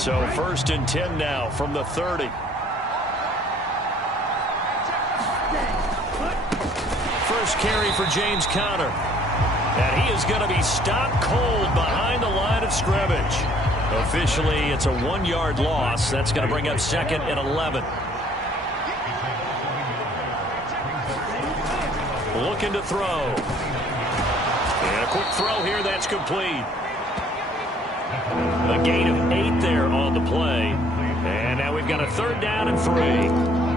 So 1st and 10 now from the 30. First carry for James Conner. And he is going to be stopped cold behind the line of scrimmage. Officially, it's a 1-yard loss. That's going to bring up 2nd and 11. Looking to throw. And a quick throw here. That's complete. A gain of 8 there on the play. And now we've got a 3rd down and 3.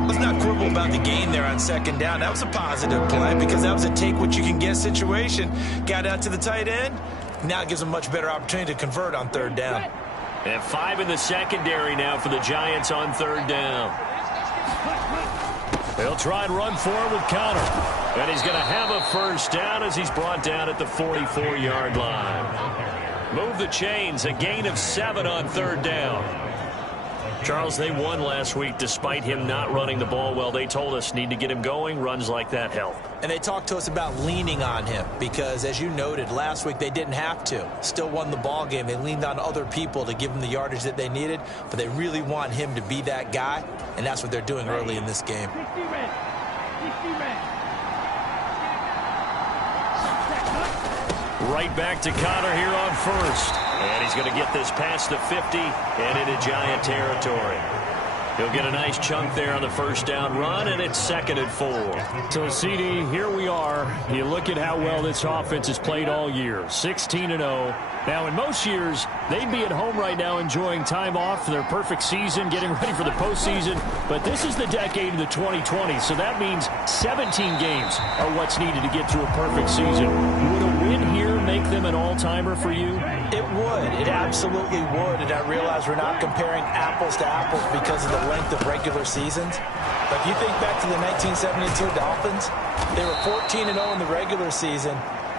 Let's not quibble about the gain there on 2nd down. That was a positive play because that was a take-what-you-can-get situation. Got out to the tight end. Now it gives them a much better opportunity to convert on 3rd down. And 5 in the secondary now for the Giants on 3rd down. They'll try and run forward with Conner. And he's going to have a 1st down as he's brought down at the 44-yard line. Move the chains. A gain of 7 on 3rd down. Charles, they won last week despite him not running the ball well. They told us need to get him going. Runs like that help. And they talked to us about leaning on him because, as you noted, last week they didn't have to. Still won the ball game. They leaned on other people to give them the yardage that they needed, but they really want him to be that guy, and that's what they're doing early in this game. Right back to Conner here on 1st. And he's going to get this past the 50 and into Giant territory. He'll get a nice chunk there on the 1st down run, and it's 2nd and 4. So, CD, here we are. You look at how well this offense has played all year, 16-0. Now, in most years, they'd be at home right now enjoying time off for their perfect season, getting ready for the postseason. But this is the decade of the 2020s, so that means 17 games are what's needed to get through a perfect season. Would a win here make them an all-timer for you? It would. It absolutely would. And I realize we're not comparing apples to apples because of the length of regular seasons. But if you think back to the 1972 Dolphins, they were 14-0 in the regular season.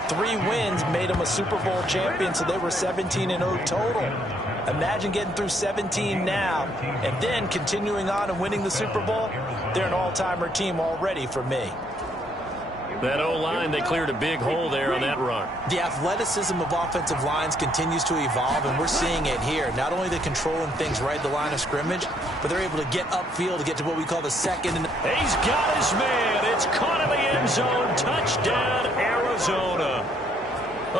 3 wins made them a Super Bowl champion, so they were 17-0 total. Imagine getting through 17 now and then continuing on and winning the Super Bowl. They're an all-timer team already for me. That O-line, they cleared a big hole there on that run. The athleticism of offensive lines continues to evolve, and we're seeing it here. Not only they're controlling things right at the line of scrimmage, but they're able to get upfield to get to what we call the 2nd. He's got his man. It's caught in the end zone. Touchdown, Arizona.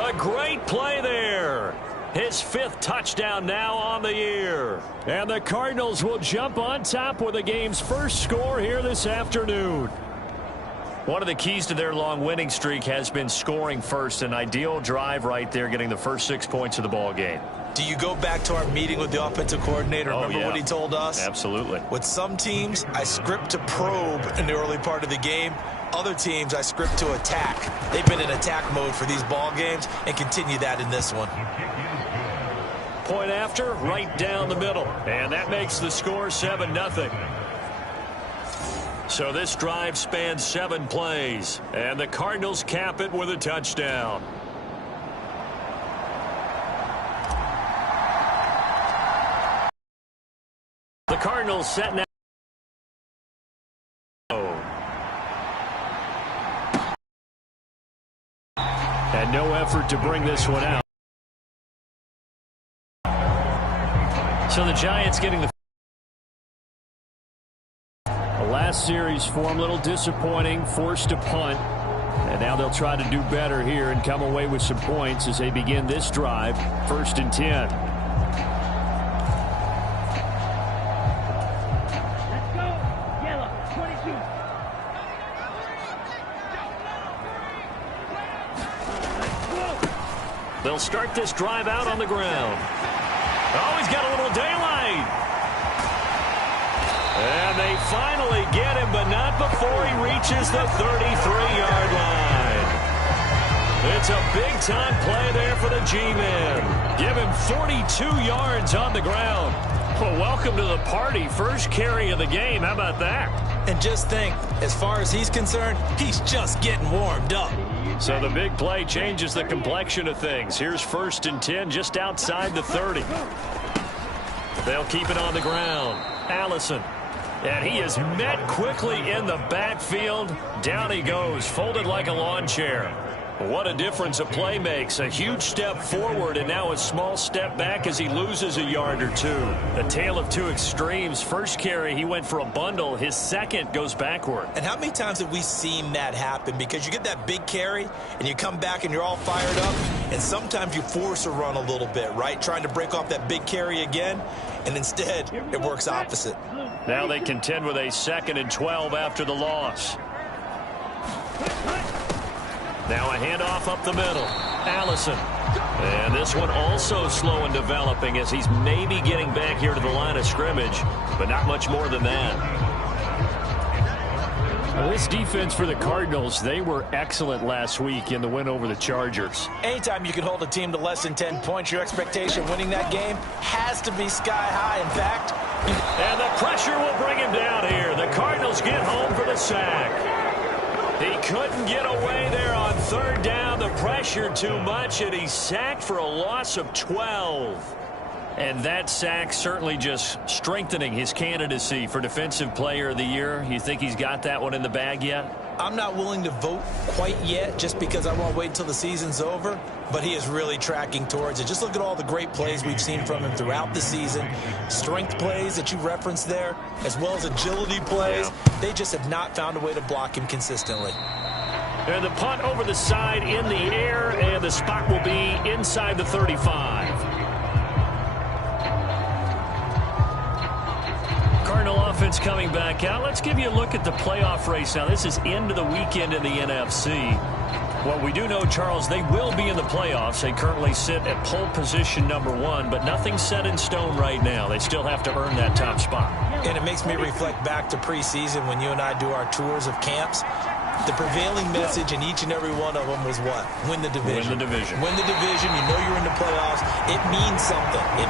A great play there. His 5th touchdown now on the year. And the Cardinals will jump on top with the game's first score here this afternoon. One of the keys to their long winning streak has been scoring first. An ideal drive right there, getting the first 6 points of the ball game. Do you go back to our meeting with the offensive coordinator? Remember what he told us? Absolutely. With some teams, I script to probe in the early part of the game. Other teams, I script to attack. They've been in attack mode for these ball games and continue that in this one. Point after, right down the middle. And that makes the score 7-0. So this drive spans 7 plays, and the Cardinals cap it with a touchdown. The Cardinals set now. And no effort to bring this one out. So the Giants getting the last series form, a little disappointing, forced to punt. And now they'll try to do better here and come away with some points as they begin this drive. 1st and 10. Let's go. Yellow, 22. They'll start this drive out on the ground. Oh, he's got a little daylight. And they finally get him, but not before he reaches the 33-yard line. It's a big-time play there for the G-Men. Give him 42 yards on the ground. Well, welcome to the party. First carry of the game. How about that? And just think, as far as he's concerned, he's just getting warmed up. So the big play changes the complexion of things. Here's 1st and 10 just outside the 30. They'll keep it on the ground. Allison. And he is met quickly in the backfield. Down he goes, folded like a lawn chair. What a difference a play makes. A huge step forward and now a small step back as he loses a yard or two. A tale of two extremes. First carry, he went for a bundle. His second goes backward. And how many times have we seen that happen? Because you get that big carry and you come back and you're all fired up, and sometimes you force a run a little bit, right? Trying to break off that big carry again, and instead it works opposite. Now they contend with a 2nd and 12 after the loss. Now a handoff up the middle. Allison. And this one also slow in developing as he's maybe getting back here to the line of scrimmage, but not much more than that. Well, this defense for the Cardinals, they were excellent last week in the win over the Chargers. Anytime you can hold a team to less than 10 points, your expectation winning that game has to be sky high. In fact, and the pressure will bring him down here. The Cardinals get home for the sack. He couldn't get away there on 3rd down. The pressure too much, and he's sacked for a loss of 12. And that sack certainly just strengthening his candidacy for Defensive Player of the Year. You think he's got that one in the bag yet? I'm not willing to vote quite yet just because I won't wait until the season's over, but he is really tracking towards it. Just look at all the great plays we've seen from him throughout the season. Strength plays that you referenced there, as well as agility plays. Yeah. They just have not found a way to block him consistently. And the punt over the side in the air, and the spot will be inside the 35. Cardinal offense coming back out. Let's give you a look at the playoff race now. This is into the weekend in the NFC. What we do know, Charles, they will be in the playoffs. They currently sit at pole position #1, but nothing's set in stone right now. They still have to earn that top spot. And it makes me reflect back to preseason when you and I do our tours of camps. The prevailing message in each and every one of them was what? Win the division. Win the division. Win the division. You know you're in the playoffs. It means something. It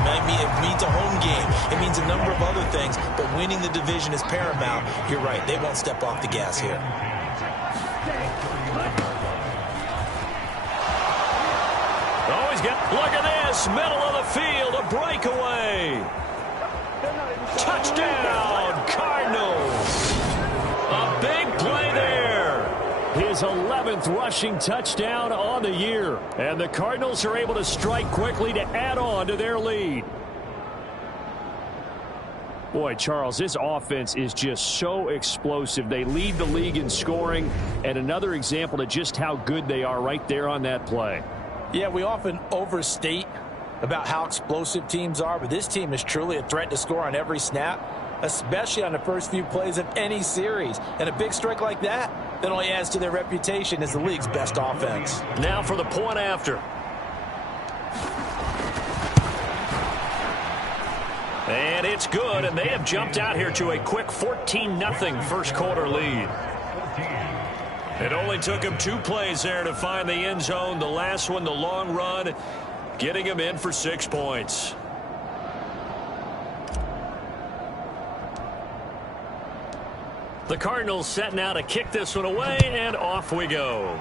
means a home game. It means a number of other things. But winning the division is paramount. You're right. They won't step off the gas here. Look at this. Middle of the field. A breakaway. Touchdown, Cardinals. A big play there. His 11th rushing touchdown on the year. And the Cardinals are able to strike quickly to add on to their lead. Boy, Charles, this offense is just so explosive. They lead the league in scoring, and another example of just how good they are right there on that play. Yeah, we often overstate about how explosive teams are, but this team is truly a threat to score on every snap, especially on the first few plays of any series. And a big strike like that only adds to their reputation as the league's best offense. Now for the point after. And it's good, and they have jumped out here to a quick 14-0 first quarter lead. It only took him 2 plays there to find the end zone. The last one, the long run, getting him in for 6 points. The Cardinals setting out to kick this one away, and off we go.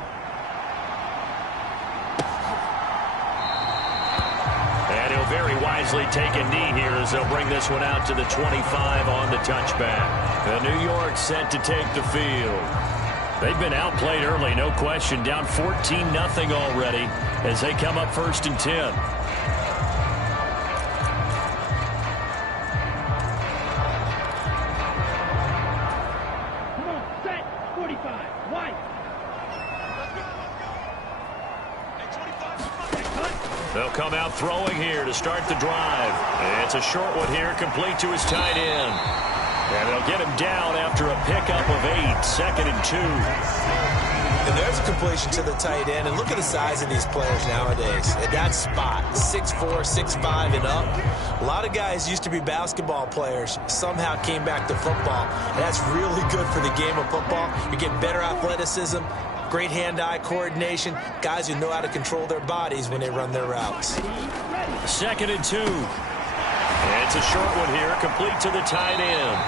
And he'll very wisely take a knee here as they'll bring this one out to the 25 on the touchback. The New York set to take the field. They've been outplayed early, no question. Down 14-0 already as they come up 1st and 10. Come on, set, 45, wide. They'll come out throwing here to start the drive. It's a short one here, complete to his tight end. And they'll get him down after a pickup of 8, 2nd and 2. And there's a completion to the tight end. And look at the size of these players nowadays. At that spot, 6'4", 6'5", and up. A lot of guys used to be basketball players, somehow came back to football. And that's really good for the game of football. You get better athleticism, great hand-eye coordination, guys who know how to control their bodies when they run their routes. 2nd and 2. It's a short one here, complete to the tight end.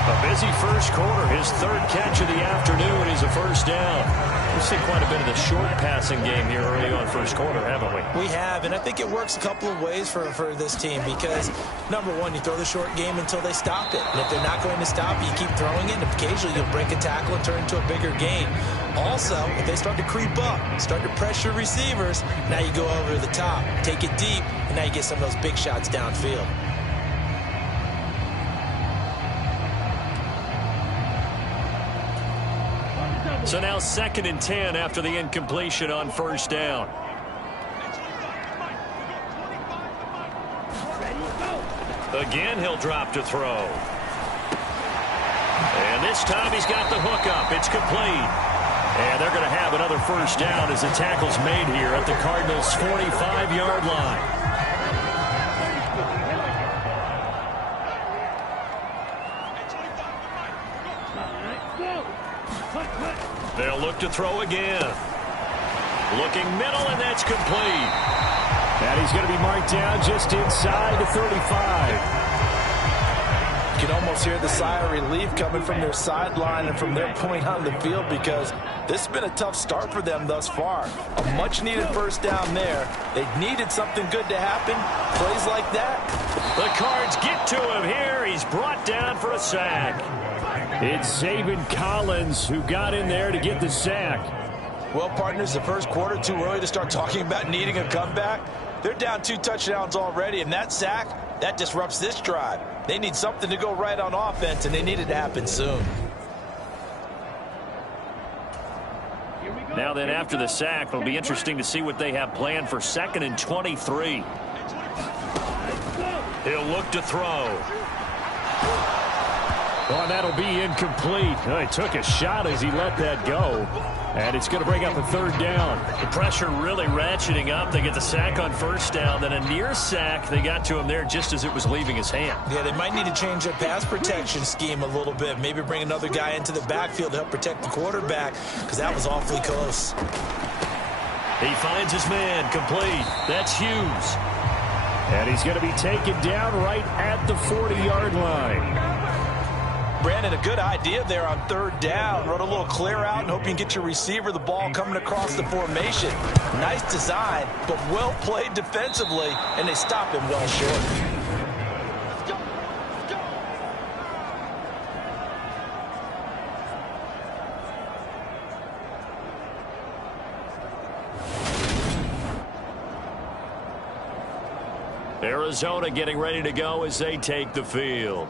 A busy first quarter. His 3rd catch of the afternoon is a first down. We've seen quite a bit of the short passing game here early on first quarter, haven't we? We have, and I think it works a couple of ways for this team because, number one, you throw the short game until they stop it. And if they're not going to stop it, you keep throwing it, and occasionally you'll break a tackle and turn it into a bigger gain. Also, if they start to creep up, start to pressure receivers, now you go over the top, take it deep, and now you get some of those big shots downfield. So now 2nd and 10 after the incompletion on first down. Again, he'll drop to throw. And this time he's got the hook up. It's complete. And they're going to have another first down as the tackle's made here at the Cardinals' 45-yard line. They'll look to throw again. Looking middle, and that's complete. And he's going to be marked down just inside the 35. You can almost hear the sigh of relief coming from their sideline and from their point on the field because this has been a tough start for them thus far. A much-needed first down there. They needed something good to happen. Plays like that. The Cards get to him here. He's brought down for a sack. It's Zaven Collins who got in there to get the sack. Well, partners, the first quarter, too early to start talking about needing a comeback. They're down 2 touchdowns already, and that sack, that disrupts this drive. They need something to go right on offense, and they need it to happen soon. Now then, after the sack, it'll be interesting to see what they have planned for 2nd and 23. He'll look to throw. Oh, that'll be incomplete. Oh, he took a shot as he let that go. And it's going to bring up a 3rd down. The pressure really ratcheting up. They get the sack on first down. Then a near sack. They got to him there just as it was leaving his hand. Yeah, they might need to change their pass protection scheme a little bit. Maybe bring another guy into the backfield to help protect the quarterback because that was awfully close. He finds his man. Complete. That's Hughes. And he's going to be taken down right at the 40-yard line. Brandon, a good idea there on 3rd down. Run a little clear out and hope you can get your receiver the ball coming across the formation. Nice design, but well played defensively, and they stop him well short. Arizona getting ready to go as they take the field.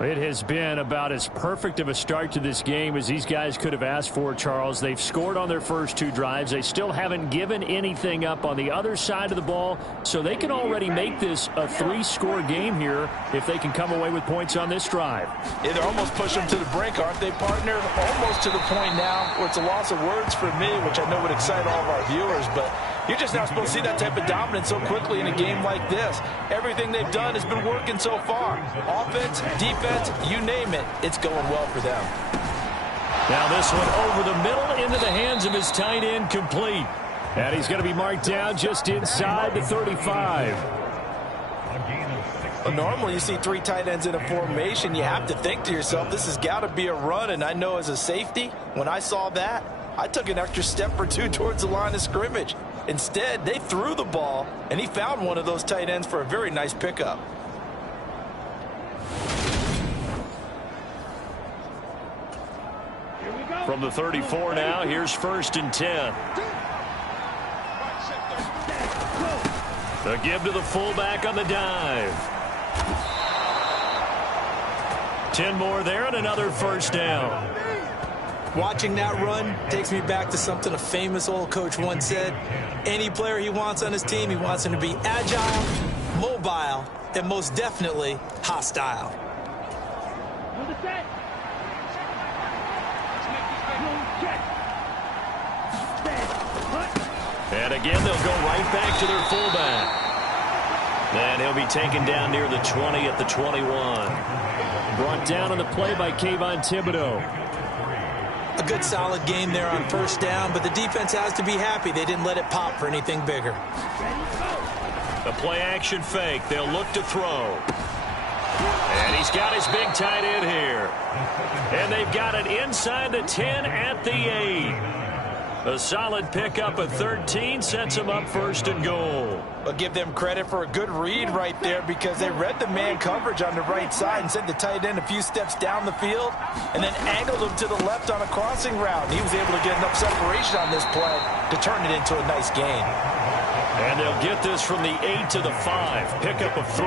It has been about as perfect of a start to this game as these guys could have asked for, Charles. They've scored on their first 2 drives. They still haven't given anything up on the other side of the ball, so they can already make this a 3-score game here if they can come away with points on this drive. Yeah, they're almost pushing them to the brink, aren't they, partner? Almost to the point now where it's a loss of words for me, which I know would excite all of our viewers, but you're just not supposed to see that type of dominance so quickly in a game like this. Everything they've done has been working so far. Offense, defense, you name it, it's going well for them. Now this one over the middle into the hands of his tight end, complete. And he's going to be marked down just inside the 35. Well, normally you see 3 tight ends in a formation. You have to think to yourself, this has got to be a run. And I know as a safety, when I saw that, I took an extra step or 2 towards the line of scrimmage. Instead, they threw the ball, and he found one of those tight ends for a very nice pickup. From the 34 now, here's 1st and 10. The give to the fullback on the dive. 10 more there and another first down. Watching that run takes me back to something a famous old coach once said. Any player he wants on his team, he wants him to be agile, mobile, and most definitely hostile. And again, they'll go right back to their fullback. And he'll be taken down near the 20 at the 21. Brought down on the play by Kayvon Thibodeau. A good solid game there on first down, but the defense has to be happy they didn't let it pop for anything bigger. A play-action fake. They'll look to throw. And he's got his big tight end here. And they've got it inside the 10 at the 8. A solid pickup of 13 sets him up first and goal. I'll give them credit for a good read right there because they read the man coverage on the right side and sent the tight end a few steps down the field and then angled him to the left on a crossing route. He was able to get enough separation on this play to turn it into a nice gain. And they'll get this from the 8 to the 5. Pickup of 3.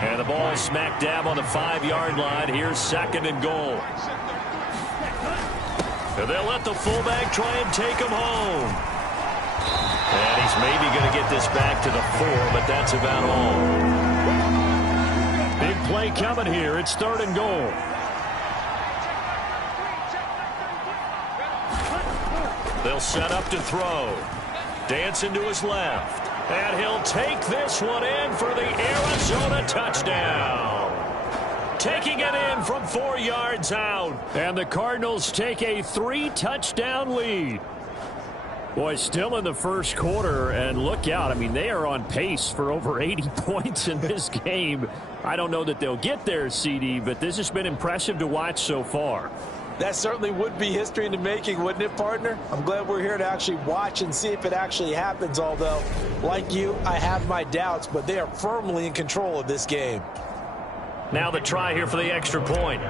And the ball smack dab on the 5-yard line. Here's second and goal. And they'll let the fullback try and take him home. And he's maybe going to get this back to the 4, but that's about all. Big play coming here. It's third and goal. They'll set up to throw. Dancing to his left. And he'll take this one in for the Arizona touchdown. Taking it in from 4 yards out. And the Cardinals take a 3-touchdown lead. Boy, still in the first quarter, and look out. I mean, they are on pace for over 80 points in this game. I don't know that they'll get there, CD, but this has been impressive to watch so far. That certainly would be history in the making, wouldn't it, partner? I'm glad we're here to actually watch and see if it actually happens, although, like you, I have my doubts, but they are firmly in control of this game. Now the try here for the extra point.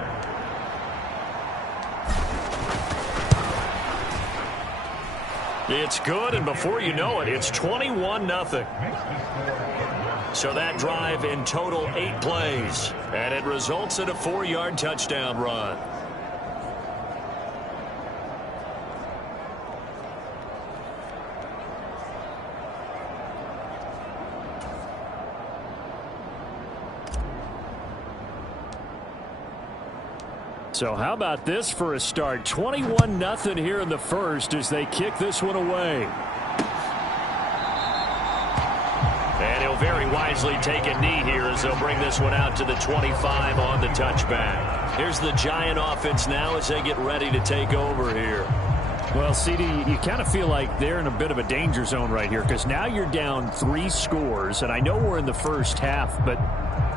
It's good, and before you know it, it's 21-0. So that drive in total 8 plays, and it results in a 4-yard touchdown run. So how about this for a start? 21-0 here in the first as they kick this one away. And he'll very wisely take a knee here as they'll bring this one out to the 25 on the touchback. Here's the Giant offense now as they get ready to take over here. Well, CD, you kind of feel like they're in a bit of a danger zone right here because now you're down 3 scores, and I know we're in the first half, but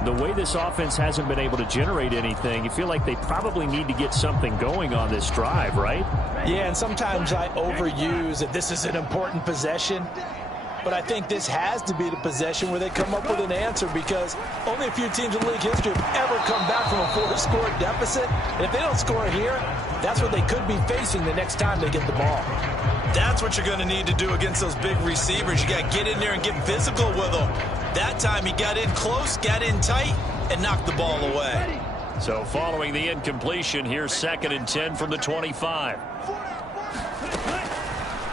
the way this offense hasn't been able to generate anything, you feel like they probably need to get something going on this drive, right? Yeah, and sometimes I overuse that this is an important possession. But I think this has to be the possession where they come up with an answer because only a few teams in league history have ever come back from a 4-score deficit. And if they don't score here, that's what they could be facing the next time they get the ball. That's what you're going to need to do against those big receivers. You got to get in there and get physical with them. That time he got in close, got in tight, and knocked the ball away. So following the incompletion, here's 2nd and 10 from the 25.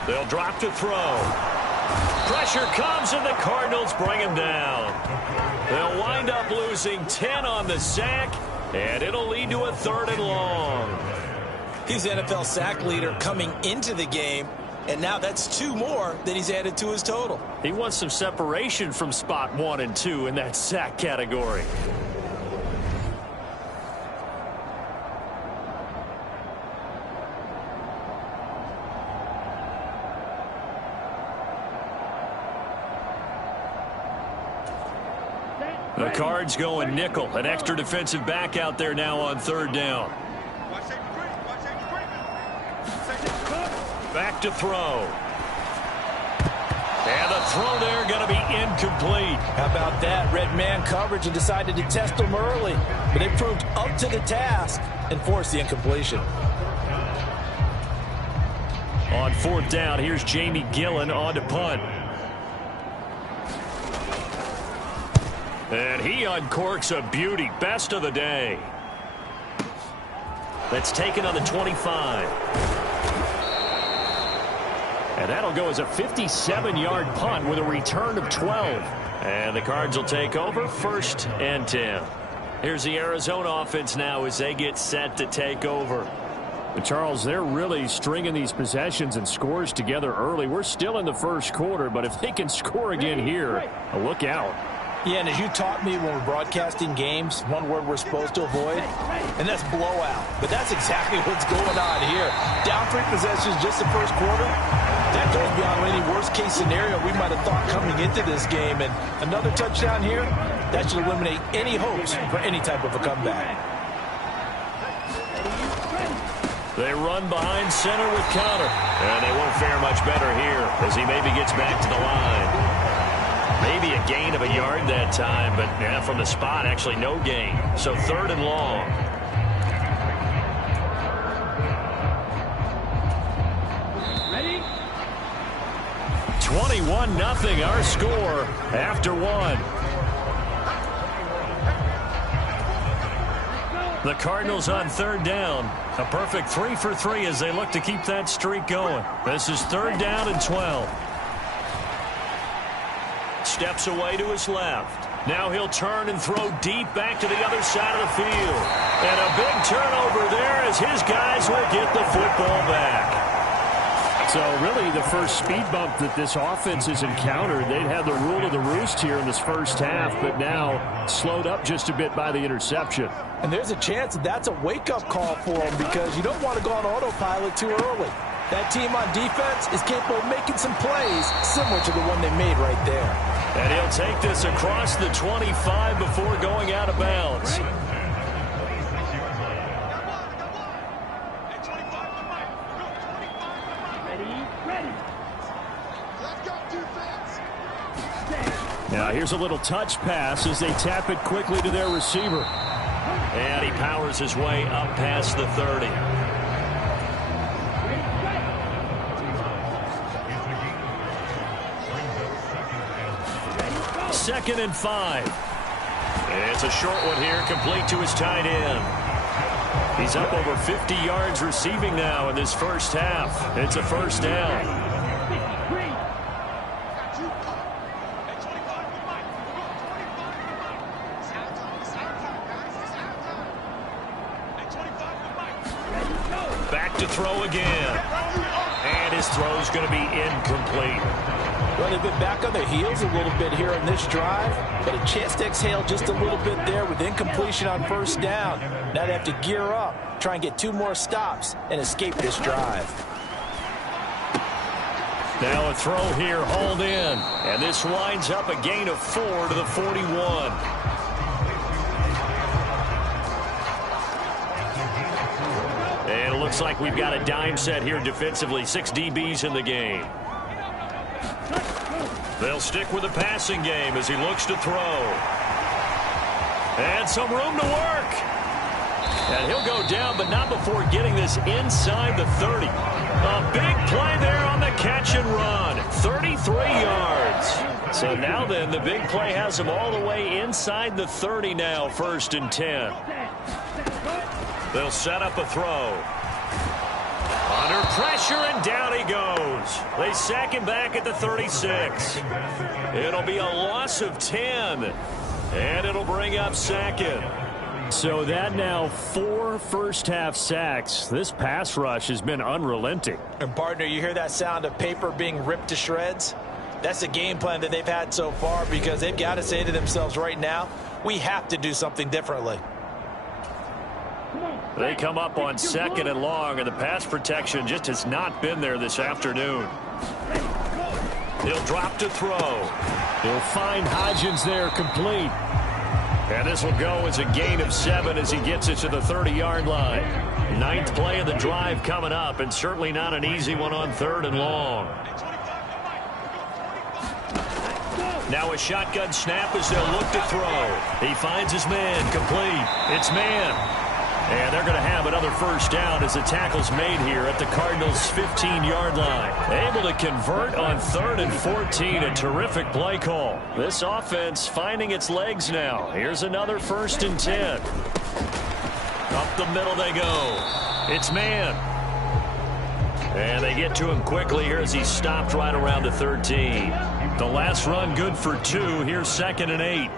They'll drop to throw. Pressure comes, and the Cardinals bring him down. They'll wind up losing 10 on the sack, and it'll lead to a 3rd and long. He's the NFL sack leader coming into the game, and now that's 2 more that he's added to his total. He wants some separation from spot 1 and 2 in that sack category. The Cards going nickel. An extra defensive back out there now on 3rd down. Back to throw. And the throw there going to be incomplete. How about that? Red man coverage and decided to test him early. But they proved up to the task and forced the incompletion. On 4th down, here's Jamie Gillen on to punt. And he uncorks a beauty. Best of the day. That's taken on the 25. And that'll go as a 57-yard punt with a return of 12. And the Cards will take over 1st and 10. Here's the Arizona offense now as they get set to take over. But Charles, they're really stringing these possessions and scores together early. We're still in the first quarter, but if they can score again here, look out. Yeah, and as you taught me when we're broadcasting games, one word we're supposed to avoid, and that's blowout. But that's exactly what's going on here. Down 3 possessions just the first quarter. That goes beyond any worst-case scenario we might have thought coming into this game. And another touchdown here, that should eliminate any hopes for any type of a comeback. They run behind center with counter. And they won't fare much better here as he maybe gets back to the line. Maybe a gain of a yard that time, but yeah, from the spot, actually no gain. So 3rd and long. Ready? 21-0 our score after 1. The Cardinals on 3rd down. A perfect 3 for 3 as they look to keep that streak going. This is 3rd down and 12. Steps away to his left. Now he'll turn and throw deep back to the other side of the field. And a big turnover there as his guys will get the football back. So really the first speed bump that this offense has encountered, they'd had the rule of the roost here in this first half, but now slowed up just a bit by the interception. And there's a chance that that's a wake-up call for them because you don't want to go on autopilot too early. That team on defense is capable of making some plays similar to the one they made right there. And he'll take this across the 25 before going out of bounds. Now here's a little touch pass as they tap it quickly to their receiver. And he powers his way up past the 30. Second and 5. It's a short one here, complete to his tight end. He's up over 50 yards receiving now in this first half. It's a first down. Back to throw again. And his throw's going to be incomplete. Well, they've been back on their heels a little bit here on this drive, but a chance to exhale just a little bit there with incompletion on first down. Now they have to gear up, try and get 2 more stops, and escape this drive. Now a throw here, hauled in. And this winds up a gain of 4 to the 41. And it looks like we've got a dime set here defensively. 6 DBs in the game. They'll stick with the passing game as he looks to throw. And some room to work. And he'll go down, but not before getting this inside the 30. A big play there on the catch and run. 33 yards. So now then, the big play has him all the way inside the 30 now, 1st and 10. They'll set up a throw. Under pressure, and down he goes. They sack him back at the 36. It'll be a loss of 10. And it'll bring up 2nd. So that now 4 first-half sacks. This pass rush has been unrelenting. And, partner, you hear that sound of paper being ripped to shreds? That's the game plan that they've had so far because they've got to say to themselves right now, we have to do something differently. They come up on 2nd and long, and the pass protection just has not been there this afternoon. He'll drop to throw. He'll find Hodgins there, complete. And this will go as a gain of 7 as he gets it to the 30-yard line. 9th play of the drive coming up, and certainly not an easy one on 3rd and long. Now a shotgun snap as they'll look to throw. He finds his man, complete. It's man. And they're going to have another first down as the tackle's made here at the Cardinals' 15-yard line. Able to convert on 3rd and 14. A terrific play call. This offense finding its legs now. Here's another 1st and 10. Up the middle they go. It's man. And they get to him quickly here as he's stopped right around the 13. The last run good for 2. Here's 2nd and 8.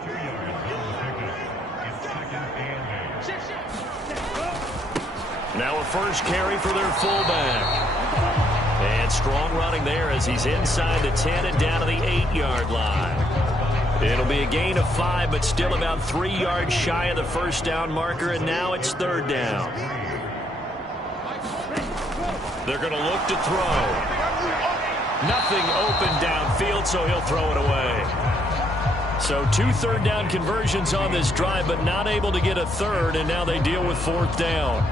Now a first carry for their fullback. And strong running there as he's inside the 10 and down to the 8-yard line. It'll be a gain of 5, but still about 3 yards shy of the first down marker, and now it's 3rd down. They're going to look to throw. Nothing open downfield, so he'll throw it away. So 2 3rd down conversions on this drive, but not able to get a 3rd, and now they deal with 4th down.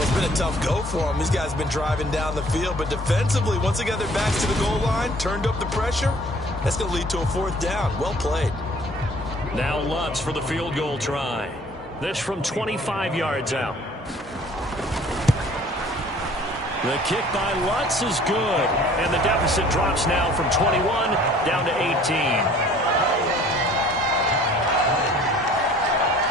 Well, it's been a tough go for them. These guys have been driving down the field, but defensively, once they got their backs to the goal line, turned up the pressure, that's going to lead to a 4th down. Well played. Now Lutz for the field goal try. This from 25 yards out. The kick by Lutz is good, and the deficit drops now from 21 down to 18.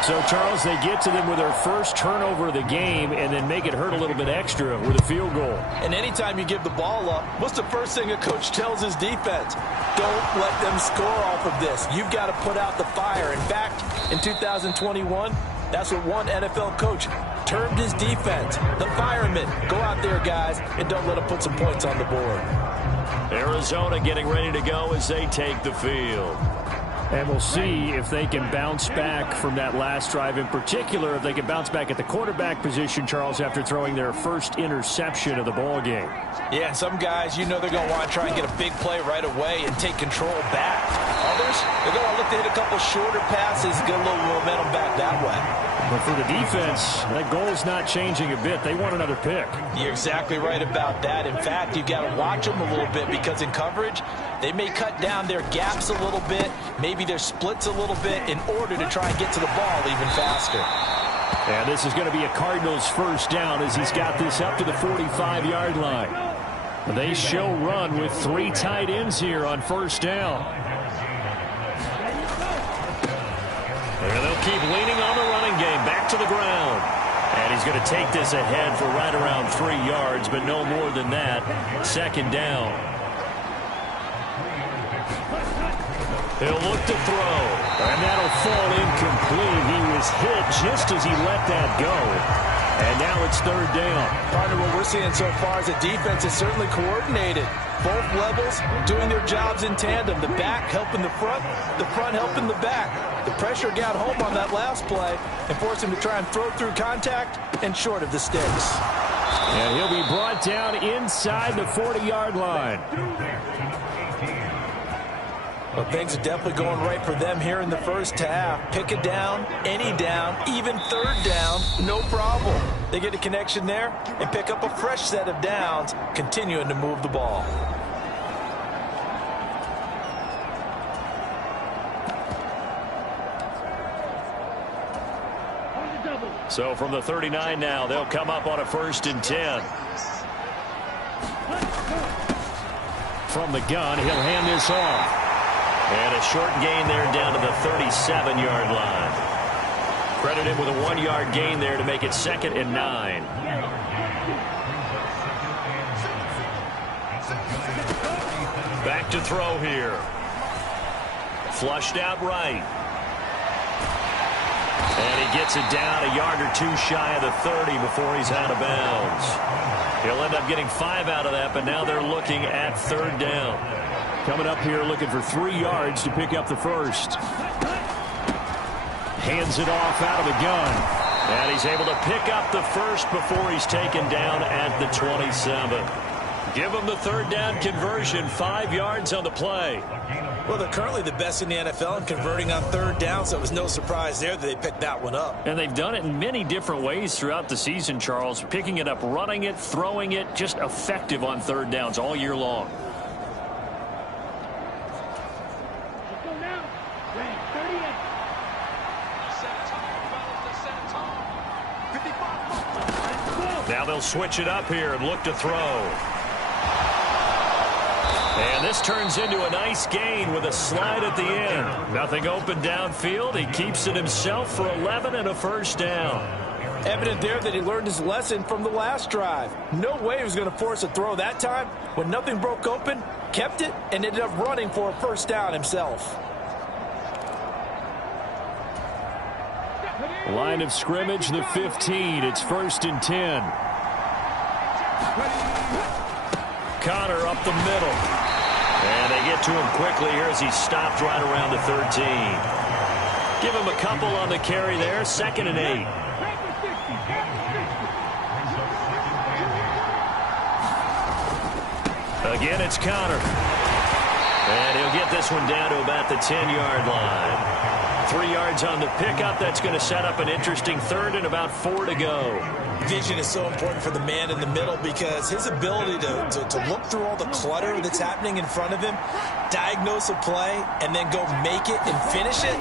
So, Charles, they get to them with their first turnover of the game and then make it hurt a little bit extra with a field goal. And anytime you give the ball up, what's the first thing a coach tells his defense? Don't let them score off of this. You've got to put out the fire. In fact, in 2021, that's what one NFL coach termed his defense. The firemen. Go out there, guys, and don't let them put some points on the board. Arizona getting ready to go as they take the field. And we'll see if they can bounce back from that last drive. In particular, if they can bounce back at the quarterback position, Charles, after throwing their first interception of the ball game. Yeah, and some guys, you know they're going to want to try and get a big play right away and take control back. Others, they're going to look to hit a couple shorter passes, get a little momentum back that way. But for the defense, that goal's not changing a bit. They want another pick. You're exactly right about that. In fact, you've got to watch them a little bit because in coverage, they may cut down their gaps a little bit, maybe their splits a little bit in order to try and get to the ball even faster. And this is going to be a Cardinals first down as he's got this up to the 45-yard line. They show run with 3 tight ends here on first down. And they'll keep leaning on the running game. Back to the ground. And he's going to take this ahead for right around 3 yards, but no more than that. 2nd down. He'll look to throw. And that'll fall incomplete. He was hit just as he let that go. And now it's 3rd down. Partner, what we're seeing so far is the defense is certainly coordinated. Both levels doing their jobs in tandem. The back helping the front helping the back. The pressure got home on that last play and forced him to try and throw through contact and short of the sticks. And he'll be brought down inside the 40-yard line. Well, things are definitely going right for them here in the first half. Pick a down, any down, even 3rd down, no problem. They get a connection there and pick up a fresh set of downs, continuing to move the ball. So from the 39 now, they'll come up on a 1st and 10. From the gun, he'll hand this off. And a short gain there down to the 37-yard line. Credit him with a 1-yard gain there to make it 2nd and 9. Back to throw here. Flushed out right. And he gets it down a yard or 2 shy of the 30 before he's out of bounds. He'll end up getting 5 out of that, but now they're looking at 3rd down. Coming up here looking for 3 yards to pick up the first. Hands it off out of the gun. And he's able to pick up the first before he's taken down at the 27. Give him the 3rd down conversion, 5 yards on the play. Well, they're currently the best in the NFL in converting on 3rd down, so it was no surprise there that they picked that one up. And they've done it in many different ways throughout the season, Charles. Picking it up, running it, throwing it, just effective on 3rd downs all year long. Now they'll switch it up here and look to throw. And this turns into a nice gain with a slide at the end. Nothing open downfield. He keeps it himself for 11 and a 1st down. Evident there that he learned his lesson from the last drive. No way he was going to force a throw that time. When nothing broke open, kept it, and ended up running for a 1st down himself. Line of scrimmage, the 15. It's 1st and 10. Connor up the middle. And they get to him quickly here as he stopped right around the 13. Give him a couple on the carry there. 2nd and 8. Again, it's Connor. And he'll get this one down to about the 10-yard line. 3 yards on the pickup. That's going to set up an interesting third and about 4 to go. Vision is so important for the man in the middle because his ability to look through all the clutter that's happening in front of him, diagnose a play, and then go make it and finish it,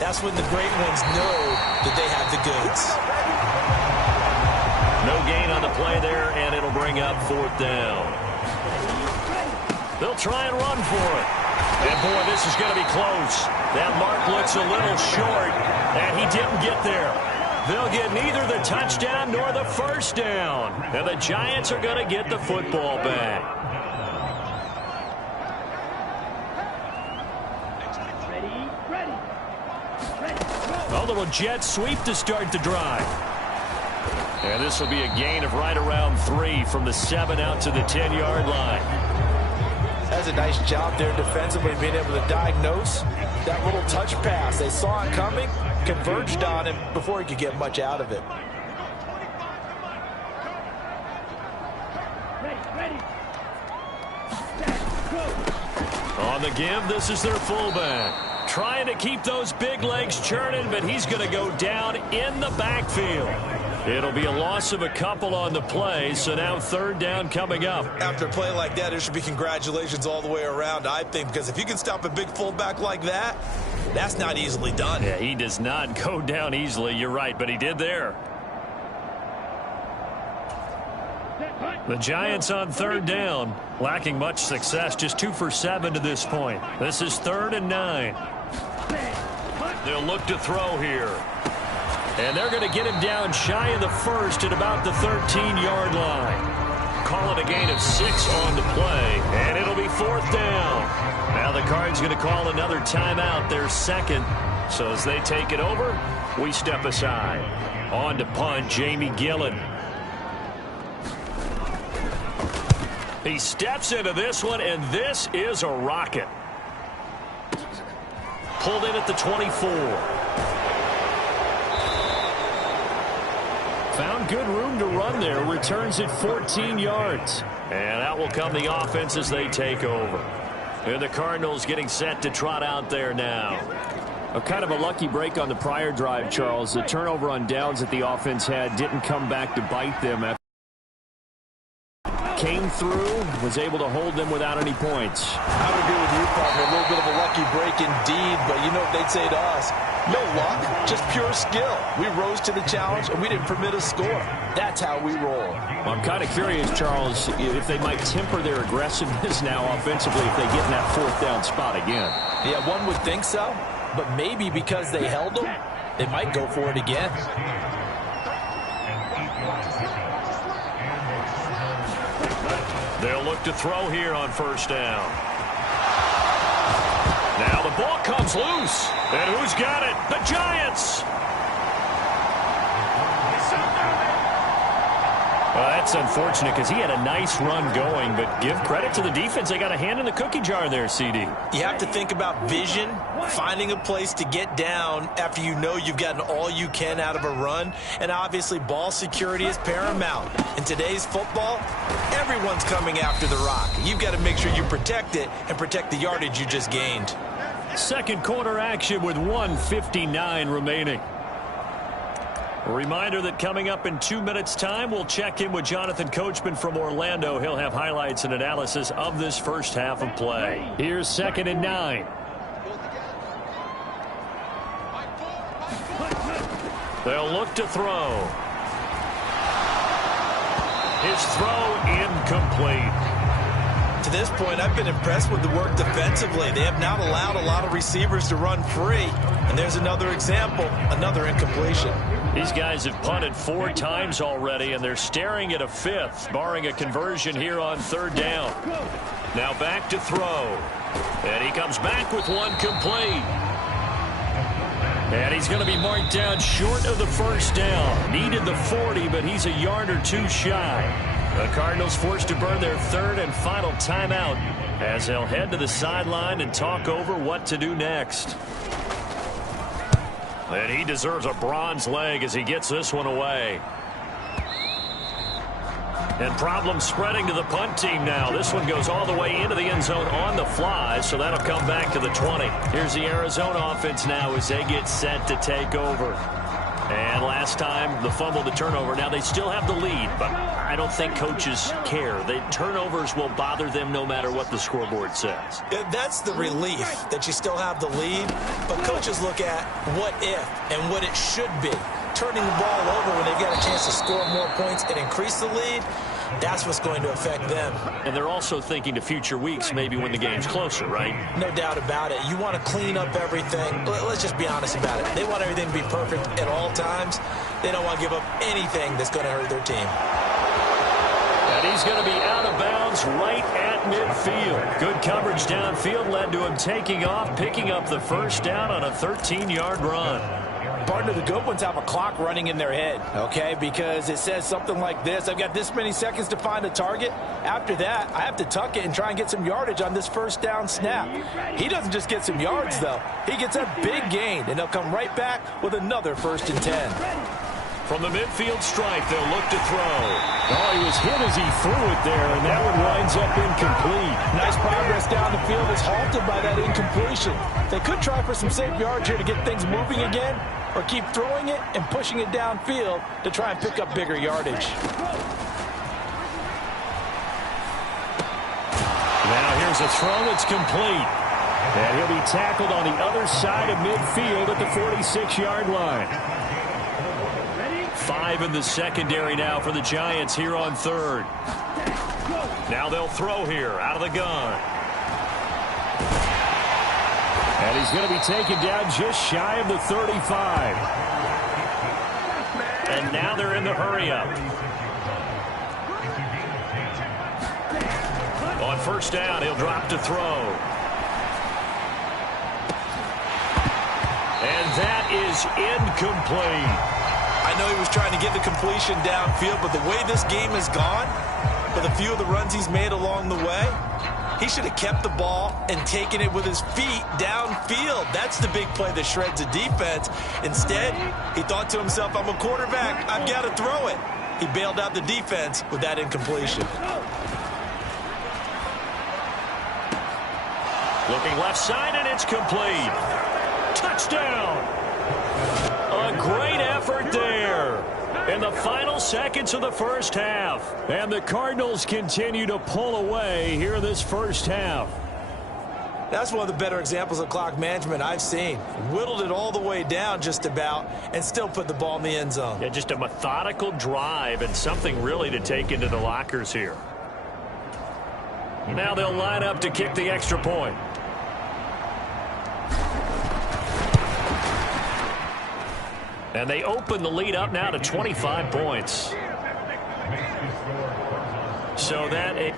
that's when the great ones know that they have the goods. No gain on the play there, and it'll bring up 4th down. They'll try and run for it. And, boy, this is going to be close. That mark looks a little short, and he didn't get there. They'll get neither the touchdown nor the first down. And the Giants are going to get the football back. A little jet sweep to start the drive. And this will be a gain of right around 3 from the 7 out to the 10-yard line. That's a nice job there defensively, being able to diagnose that little touch pass. They saw it coming, converged on him before he could get much out of it. On the give, this is their fullback. Trying to keep those big legs churning, but he's going to go down in the backfield. It'll be a loss of a couple on the play, so now 3rd down coming up. After a play like that, there should be congratulations all the way around, I think, because if you can stop a big fullback like that, that's not easily done. Yeah, he does not go down easily, you're right, but he did there. The Giants on 3rd down, lacking much success, just 2 for 7 to this point. This is 3rd and 9. They'll look to throw here. And they're going to get him down shy of the first at about the 13-yard line. Call it a gain of 6 on the play, and it'll be 4th down. Now the Cards going to call another timeout, their second. So as they take it over, we step aside. On to punt, Jamie Gillen. He steps into this one, and this is a rocket. Pulled in at the 24. Found good room to run there. Returns it 14 yards. And out will come the offense as they take over. And the Cardinals getting set to trot out there now. A kind of a lucky break on the prior drive, Charles. The turnover on downs that the offense had didn't come back to bite them. Came through, was able to hold them without any points. I would agree with you, partner. A little bit of a lucky break indeed, but you know what they'd say to us? No luck, just pure skill. We rose to the challenge, and we didn't permit a score. That's how we roll. I'm kind of curious, Charles, if they might temper their aggressiveness now offensively if they get in that 4th down spot again. Yeah, one would think so, but maybe because they held them, they might go for it again. They'll look to throw here on 1st down. Now the ball comes loose. And who's got it? The Giants. Well, that's unfortunate because he had a nice run going, but give credit to the defense. They got a hand in the cookie jar there, CD. You have to think about vision, finding a place to get down after you know you've gotten all you can out of a run, and obviously ball security is paramount. In today's football, everyone's coming after the rock. You've got to make sure you protect it and protect the yardage you just gained. Second quarter action with 1:59 remaining. A reminder that coming up in 2 minutes' time, we'll check in with Jonathan Coachman from Orlando. He'll have highlights and analysis of this first half of play. Here's 2nd and 9. They'll look to throw. His throw incomplete. To this point, I've been impressed with the work defensively. They have not allowed a lot of receivers to run free. And there's another example, another incompletion. These guys have punted 4 times already, and they're staring at a 5th, barring a conversion here on 3rd down. Now back to throw. And he comes back with one complete. And he's going to be marked down short of the 1st down. Needed the 40, but he's a yard or 2 shy. The Cardinals forced to burn their 3rd and final timeout as they'll head to the sideline and talk over what to do next. And he deserves a bronze leg as he gets this one away. And problems spreading to the punt team now. This one goes all the way into the end zone on the fly, so that'll come back to the 20. Here's the Arizona offense now as they get set to take over. And last time, the fumble, the turnover. Now, they still have the lead, but I don't think coaches care. The turnovers will bother them no matter what the scoreboard says. That's the relief that you still have the lead, but coaches look at what if and what it should be. Turning the ball over when they've got a chance to score more points and increase the lead, that's what's going to affect them. And they're also thinking to future weeks, maybe when the game's closer, right? No doubt about it. You want to clean up everything. Let's just be honest about it. They want everything to be perfect at all times. They don't want to give up anything that's going to hurt their team. And he's going to be out of bounds right at midfield. Good coverage downfield led to him taking off, picking up the first down on a 13-yard run. Partner, the good ones have a clock running in their head, okay, because it says something like this: I've got this many seconds to find a target. After that, I have to tuck it and try and get some yardage on this first down snap. He doesn't just get some yards, though. He gets a big gain, and he'll come right back with another 1st and 10. From the midfield stripe, they'll look to throw. Oh, he was hit as he threw it there, and that one winds up incomplete. Nice progress down the field is halted by that incompletion. They could try for some safe yards here to get things moving again, or keep throwing it and pushing it downfield to try and pick up bigger yardage. Now here's a throw that's complete. And he'll be tackled on the other side of midfield at the 46-yard line. 5 in the secondary now for the Giants here on 3rd. Now they'll throw here out of the gun. And he's going to be taken down just shy of the 35. And now they're in the hurry-up. On 1st down, he'll drop to throw. And that is incomplete. I know he was trying to get the completion downfield, but the way this game has gone, with a few of the runs he's made along the way, he should have kept the ball and taken it with his feet downfield. That's the big play that shreds a defense. Instead, he thought to himself, I'm a quarterback, I've got to throw it. He bailed out the defense with that incompletion. Looking left side, and it's complete. Touchdown! A great effort there in the final seconds of the first half. And the Cardinals continue to pull away here in this first half. That's one of the better examples of clock management I've seen. Whittled it all the way down just about and still put the ball in the end zone. Yeah, just a methodical drive and something really to take into the lockers here. Now they'll line up to kick the extra point. And they open the lead up now to 25 points. So that...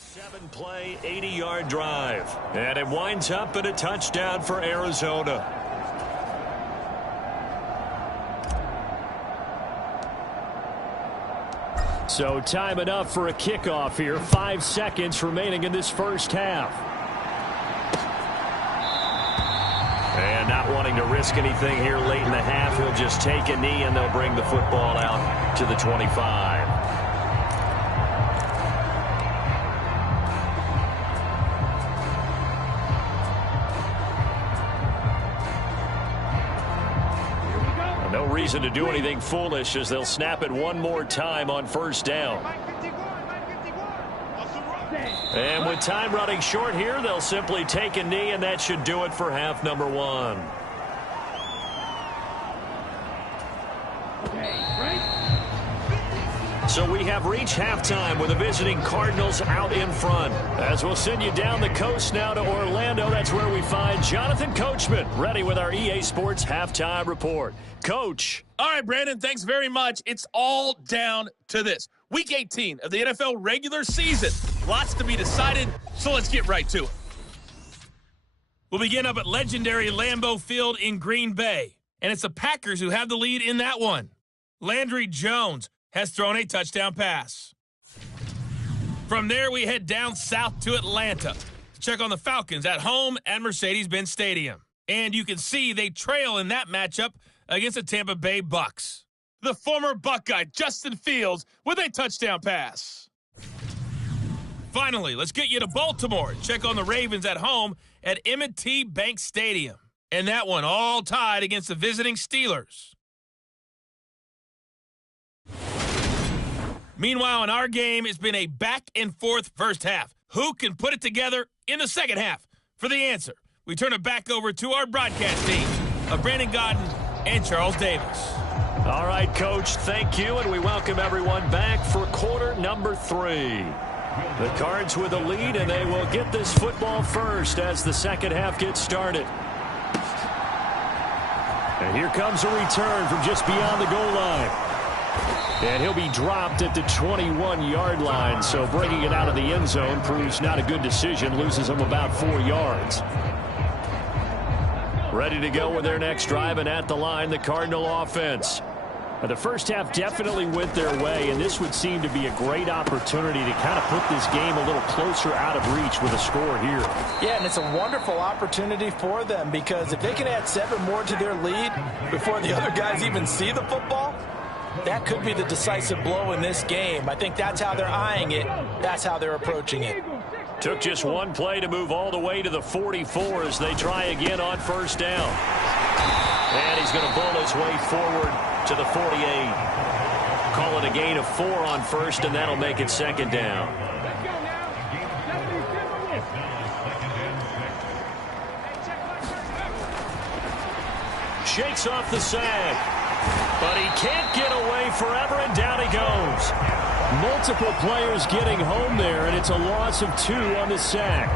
Seven-play, 80-yard drive. And it winds up in a touchdown for Arizona. So time enough for a kickoff here. 5 seconds remaining in this first half. And not wanting to risk anything here late in the half, he'll just take a knee and they'll bring the football out to the 25. No reason to do anything foolish as they'll snap it one more time on 1st down. And with time running short here, they'll simply take a knee, and that should do it for half number 1. So we have reached halftime with the visiting Cardinals out in front. As we'll send you down the coast now to Orlando, that's where we find Jonathan Coachman ready with our EA Sports halftime report. Coach. All right, Brandon, thanks very much. It's all down to this. Week 18 of the NFL regular season. Lots to be decided, so let's get right to it. We'll begin up at legendary Lambeau Field in Green Bay, and it's the Packers who have the lead in that one. Landry Jones has thrown a touchdown pass. From there, we head down south to Atlanta to check on the Falcons at home at Mercedes-Benz Stadium. And you can see they trail in that matchup against the Tampa Bay Bucks. The former Buckeye, Justin Fields, with a touchdown pass. Finally, let's get you to Baltimore. Check on the Ravens at home at M&T Bank Stadium. And that one all tied against the visiting Steelers. Meanwhile, in our game, it's been a back-and-forth first half. Who can put it together in the second half? For the answer, we turn it back over to our broadcast team of Brandon Godden and Charles Davis. All right, Coach, thank you, and we welcome everyone back for quarter number 3. The Cards with the lead, and they will get this football first as the second half gets started. And here comes a return from just beyond the goal line. And he'll be dropped at the 21-yard line, so bringing it out of the end zone proves not a good decision, loses him about 4 yards. Ready to go with their next drive, and at the line, the Cardinal offense. The first half definitely went their way, and this would seem to be a great opportunity to kind of put this game a little closer out of reach with a score here. Yeah, and it's a wonderful opportunity for them because if they can add 7 more to their lead before the other guys even see the football, that could be the decisive blow in this game. I think that's how they're eyeing it. That's how they're approaching it. Took just one play to move all the way to the 44 as they try again on first down. And he's going to bull his way forward to the 48. Call it a gain of 4 on first, and that'll make it second down. Shakes off the sack. But he can't get away forever, and down he goes. Multiple players getting home there, and it's a loss of 2 on the sack.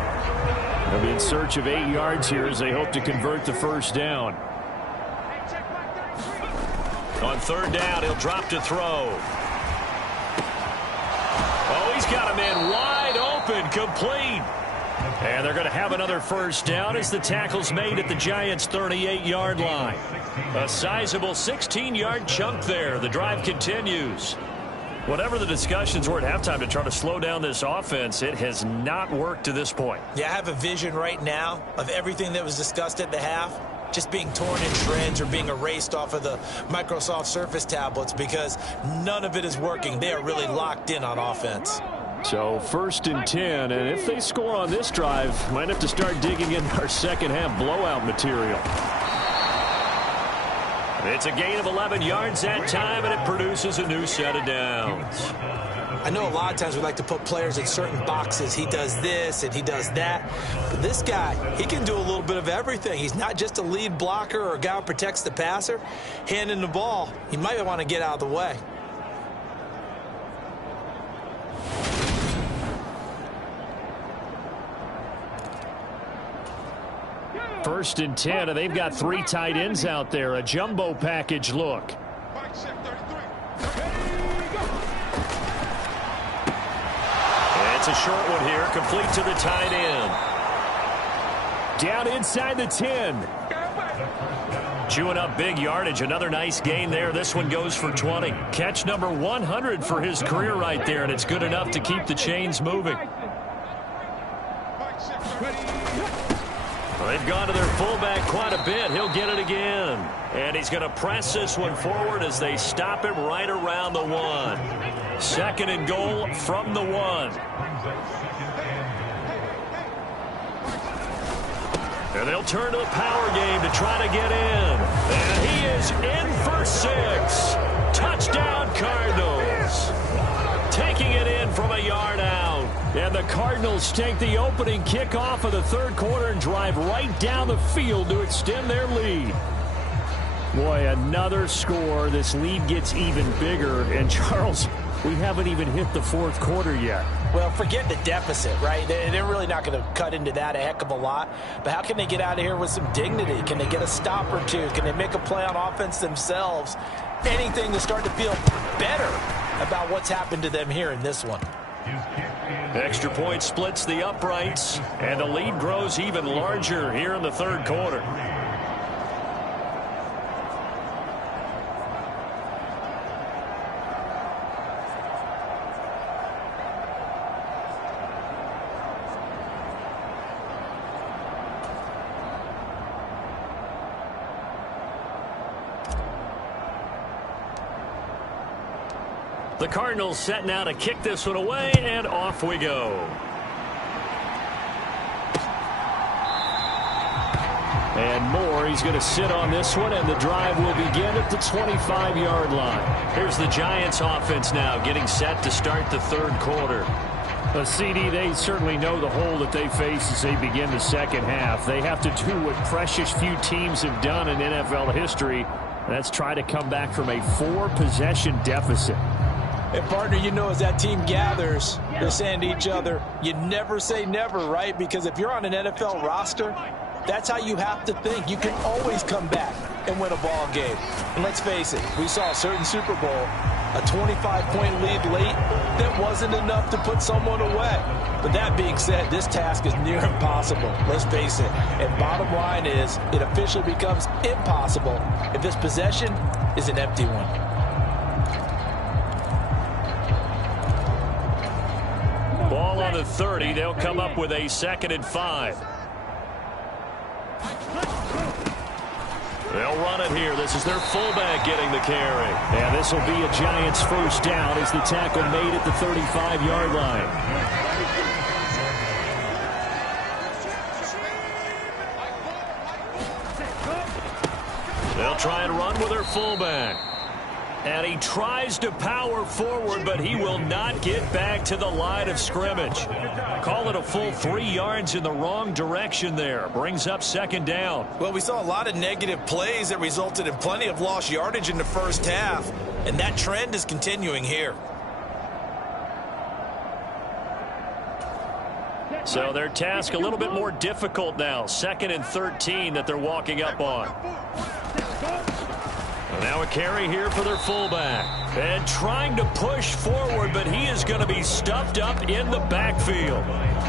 They'll be in search of 8 yards here as they hope to convert the first down. On third down, he'll drop to throw. Oh, he's got him in wide open, complete. And they're going to have another first down as the tackle's made at the Giants' 38-yard line. A sizable 16-yard chunk there. The drive continues. Whatever the discussions were at halftime to try to slow down this offense, it has not worked to this point. Yeah, I have a vision right now of everything that was discussed at the half just being torn in shreds or being erased off of the Microsoft Surface tablets because none of it is working. They are really locked in on offense. So 1st and 10, and if they score on this drive, might have to start digging in our second half blowout material. It's a gain of 11 yards that time, and it produces a new set of downs. I know a lot of times we like to put players in certain boxes. He does this and he does that. But this guy, he can do a little bit of everything. He's not just a lead blocker or a guy who protects the passer. Handing the ball, he might want to get out of the way. First and 10, and they've got 3 tight ends out there. A jumbo package look. It's a short one here, complete to the tight end. Down inside the 10. Chewing up big yardage. Another nice gain there. This one goes for 20. Catch number 100 for his career right there, and it's good enough to keep the chains moving. They've gone to their fullback quite a bit. He'll get it again. And he's going to press this one forward as they stop him right around the 1. 2nd and goal from the 1. And they'll turn to the power game to try to get in. And he is in for 6. Touchdown, Cardinals. Taking it in from a yard out. And the Cardinals take the opening kickoff of the third quarter and drive right down the field to extend their lead. Boy, another score. This lead gets even bigger. And, Charles, we haven't even hit the fourth quarter yet. Well, forget the deficit, right? They're really not going to cut into that a heck of a lot. But how can they get out of here with some dignity? Can they get a stop or two? Can they make a play on offense themselves? Anything to start to feel better about what's happened to them here in this one. Extra point splits the uprights, and the lead grows even larger here in the third quarter. The Cardinals set now to kick this one away, and off we go. And Moore, he's going to sit on this one, and the drive will begin at the 25-yard line. Here's the Giants offense now getting set to start the third quarter. CD, they certainly know the hole that they face as they begin the second half. They have to do what precious few teams have done in NFL history. That's try to come back from a 4-possession deficit. And, partner, you know, as that team gathers, they're saying to each other, you never say never, right? Because if you're on an NFL roster, that's how you have to think. You can always come back and win a ball game. And let's face it, we saw a certain Super Bowl, a 25-point lead late that wasn't enough to put someone away. But that being said, this task is near impossible. Let's face it. And bottom line is, it officially becomes impossible if this possession is an empty one. Ball on the 30. They'll come up with a 2nd and 5. They'll run it here. This is their fullback getting the carry. Yeah, this will be a Giants first down as the tackle made at the 35-yard line. They'll try and run with their fullback. And he tries to power forward, but he will not get back to the line of scrimmage. Call it a full 3 yards in the wrong direction there. Brings up 2nd down. Well, we saw a lot of negative plays that resulted in plenty of lost yardage in the first half, and that trend is continuing here. So their task a little bit more difficult now. 2nd and 13 that they're walking up on. Now a carry here for their fullback. And trying to push forward, but he is going to be stuffed up in the backfield.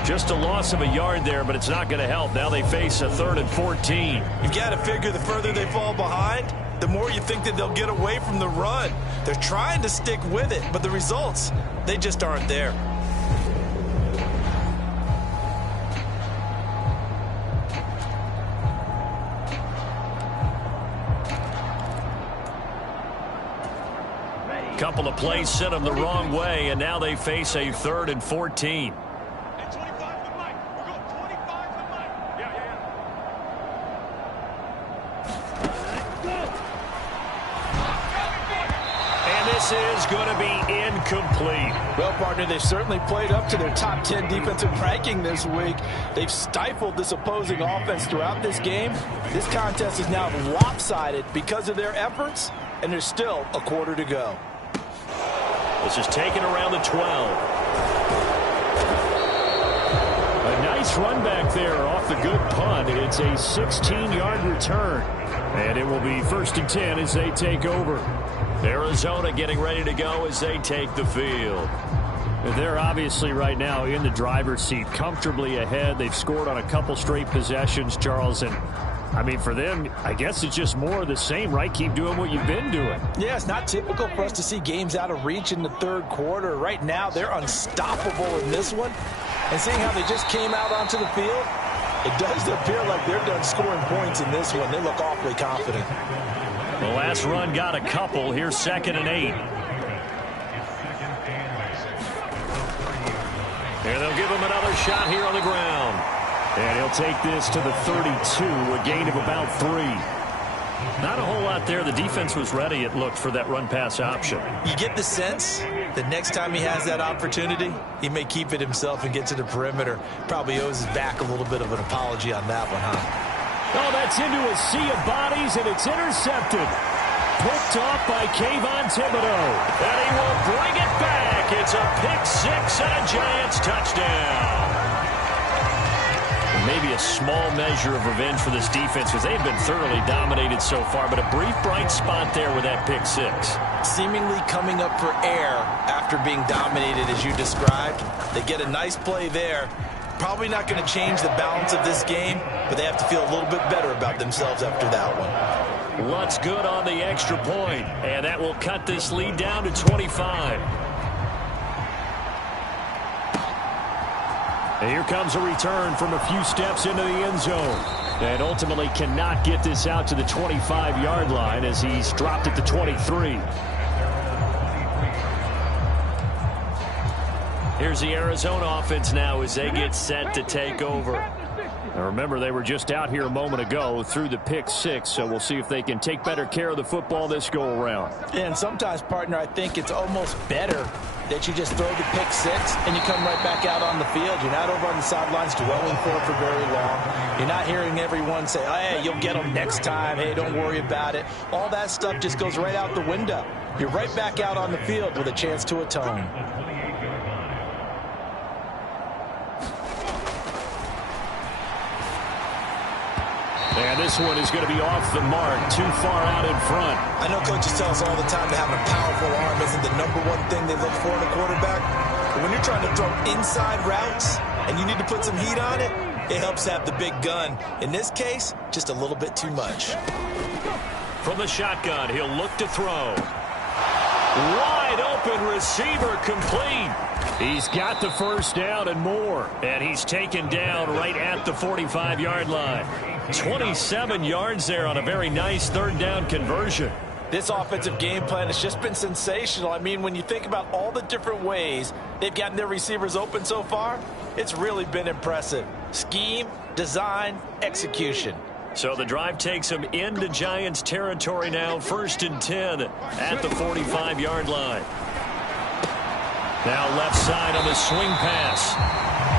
Just a loss of a yard there, but it's not going to help. Now they face a 3rd and 14. You've got to figure the further they fall behind, the more you think that they'll get away from the run. They're trying to stick with it, but the results, they just aren't there. Couple of plays sent them the wrong way, and now they face a 3rd and 14. And this is going to be incomplete. Well, partner, they've certainly played up to their top 10 defensive ranking this week. They've stifled this opposing offense throughout this game. This contest is now lopsided because of their efforts, and there's still a quarter to go. This is taken around the 12. A nice run back there off the good punt. It's a 16-yard return. And it will be 1st and 10 as they take over. Arizona getting ready to go as they take the field. They're obviously right now in the driver's seat, comfortably ahead. They've scored on a couple straight possessions, Charles, and I mean, for them, I guess it's just more of the same, right? Keep doing what you've been doing. Yeah, it's not typical for us to see games out of reach in the third quarter. Right now, they're unstoppable in this one. And seeing how they just came out onto the field, it does appear like they're done scoring points in this one. They look awfully confident. The last run got a couple. Here's 2nd and 8. And they'll give him another shot here on the ground. And he'll take this to the 32, a gain of about 3. Not a whole lot there. The defense was ready, it looked, for that run-pass option. You get the sense that next time he has that opportunity, he may keep it himself and get to the perimeter. Probably owes his back a little bit of an apology on that one, huh? Oh, that's into a sea of bodies, and it's intercepted. Picked off by Kayvon Thibodeau. And he will bring it back. It's a pick 6 and a Giants touchdown. Maybe a small measure of revenge for this defense because they've been thoroughly dominated so far, but a brief bright spot there with that pick six. Seemingly coming up for air after being dominated as you described. They get a nice play there. Probably not going to change the balance of this game, but they have to feel a little bit better about themselves after that one. What's good on the extra point, and that will cut this lead down to 25. And here comes a return from a few steps into the end zone. And ultimately cannot get this out to the 25-yard line as he's dropped at the 23. Here's the Arizona offense now as they get set to take over. Now remember, they were just out here a moment ago through the pick six, so we'll see if they can take better care of the football this go-around. And sometimes, partner, I think it's almost better that you just throw the pick six and you come right back out on the field. You're not over on the sidelines dwelling for very long. You're not hearing everyone say, oh, hey, you'll get them next time. Hey, don't worry about it. All that stuff just goes right out the window. You're right back out on the field with a chance to atone. And this one is going to be off the mark, too far out in front. I know coaches tell us all the time that having a powerful arm isn't the #1 thing they look for in a quarterback. But when you're trying to throw inside routes and you need to put some heat on it, it helps have the big gun. In this case, just a little bit too much. From the shotgun, he'll look to throw. Wide open receiver complete. He's got the first down and more. And he's taken down right at the 45-yard line. 27 yards there on a very nice third down conversion. This offensive game plan has just been sensational. I mean, when you think about all the different ways they've gotten their receivers open so far, it's really been impressive. Scheme, design, execution. So the drive takes them into Giants territory now, 1st and 10 at the 45-yard line. Now left side on the swing pass.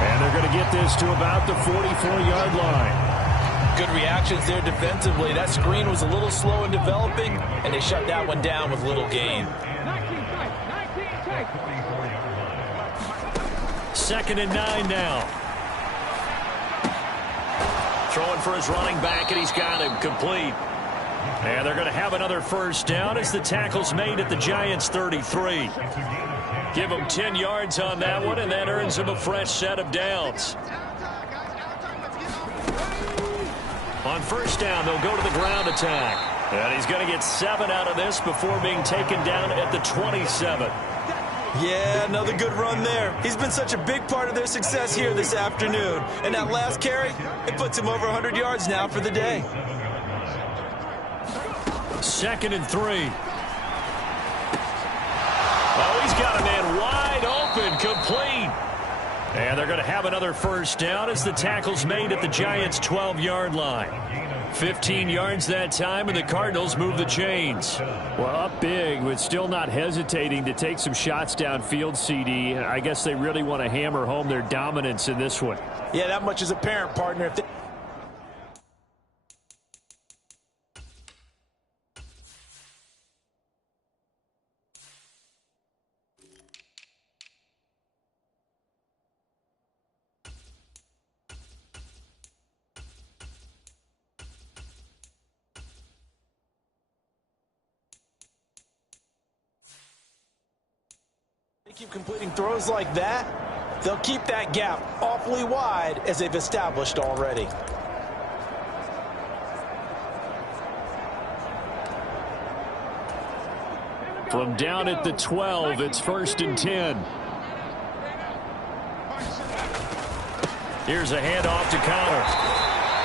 And they're going to get this to about the 44-yard line. Good reactions there defensively. That screen was a little slow in developing, and they shut that one down with little gain. 2nd and 9 now. Throwing for his running back, and he's got him complete. And they're going to have another first down as the tackle's made at the Giants' 33. Give him 10 yards on that one, and that earns him a fresh set of downs. On first down, they'll go to the ground attack. And he's going to get 7 out of this before being taken down at the 27. Yeah, another good run there. He's been such a big part of their success here this afternoon. And that last carry, it puts him over 100 yards now for the day. 2nd and 3. Oh, he's got a man wide open, complete. And they're going to have another first down as the tackle's made at the Giants' 12-yard line. 15 yards that time, and the Cardinals move the chains. Well, up big, but still not hesitating to take some shots downfield, CD. I guess they really want to hammer home their dominance in this one. Yeah, that much is apparent, partner. If keep completing throws like that, they'll keep that gap awfully wide as they've established already. From down at the 12, it's 1st and 10. Here's a handoff to Connor.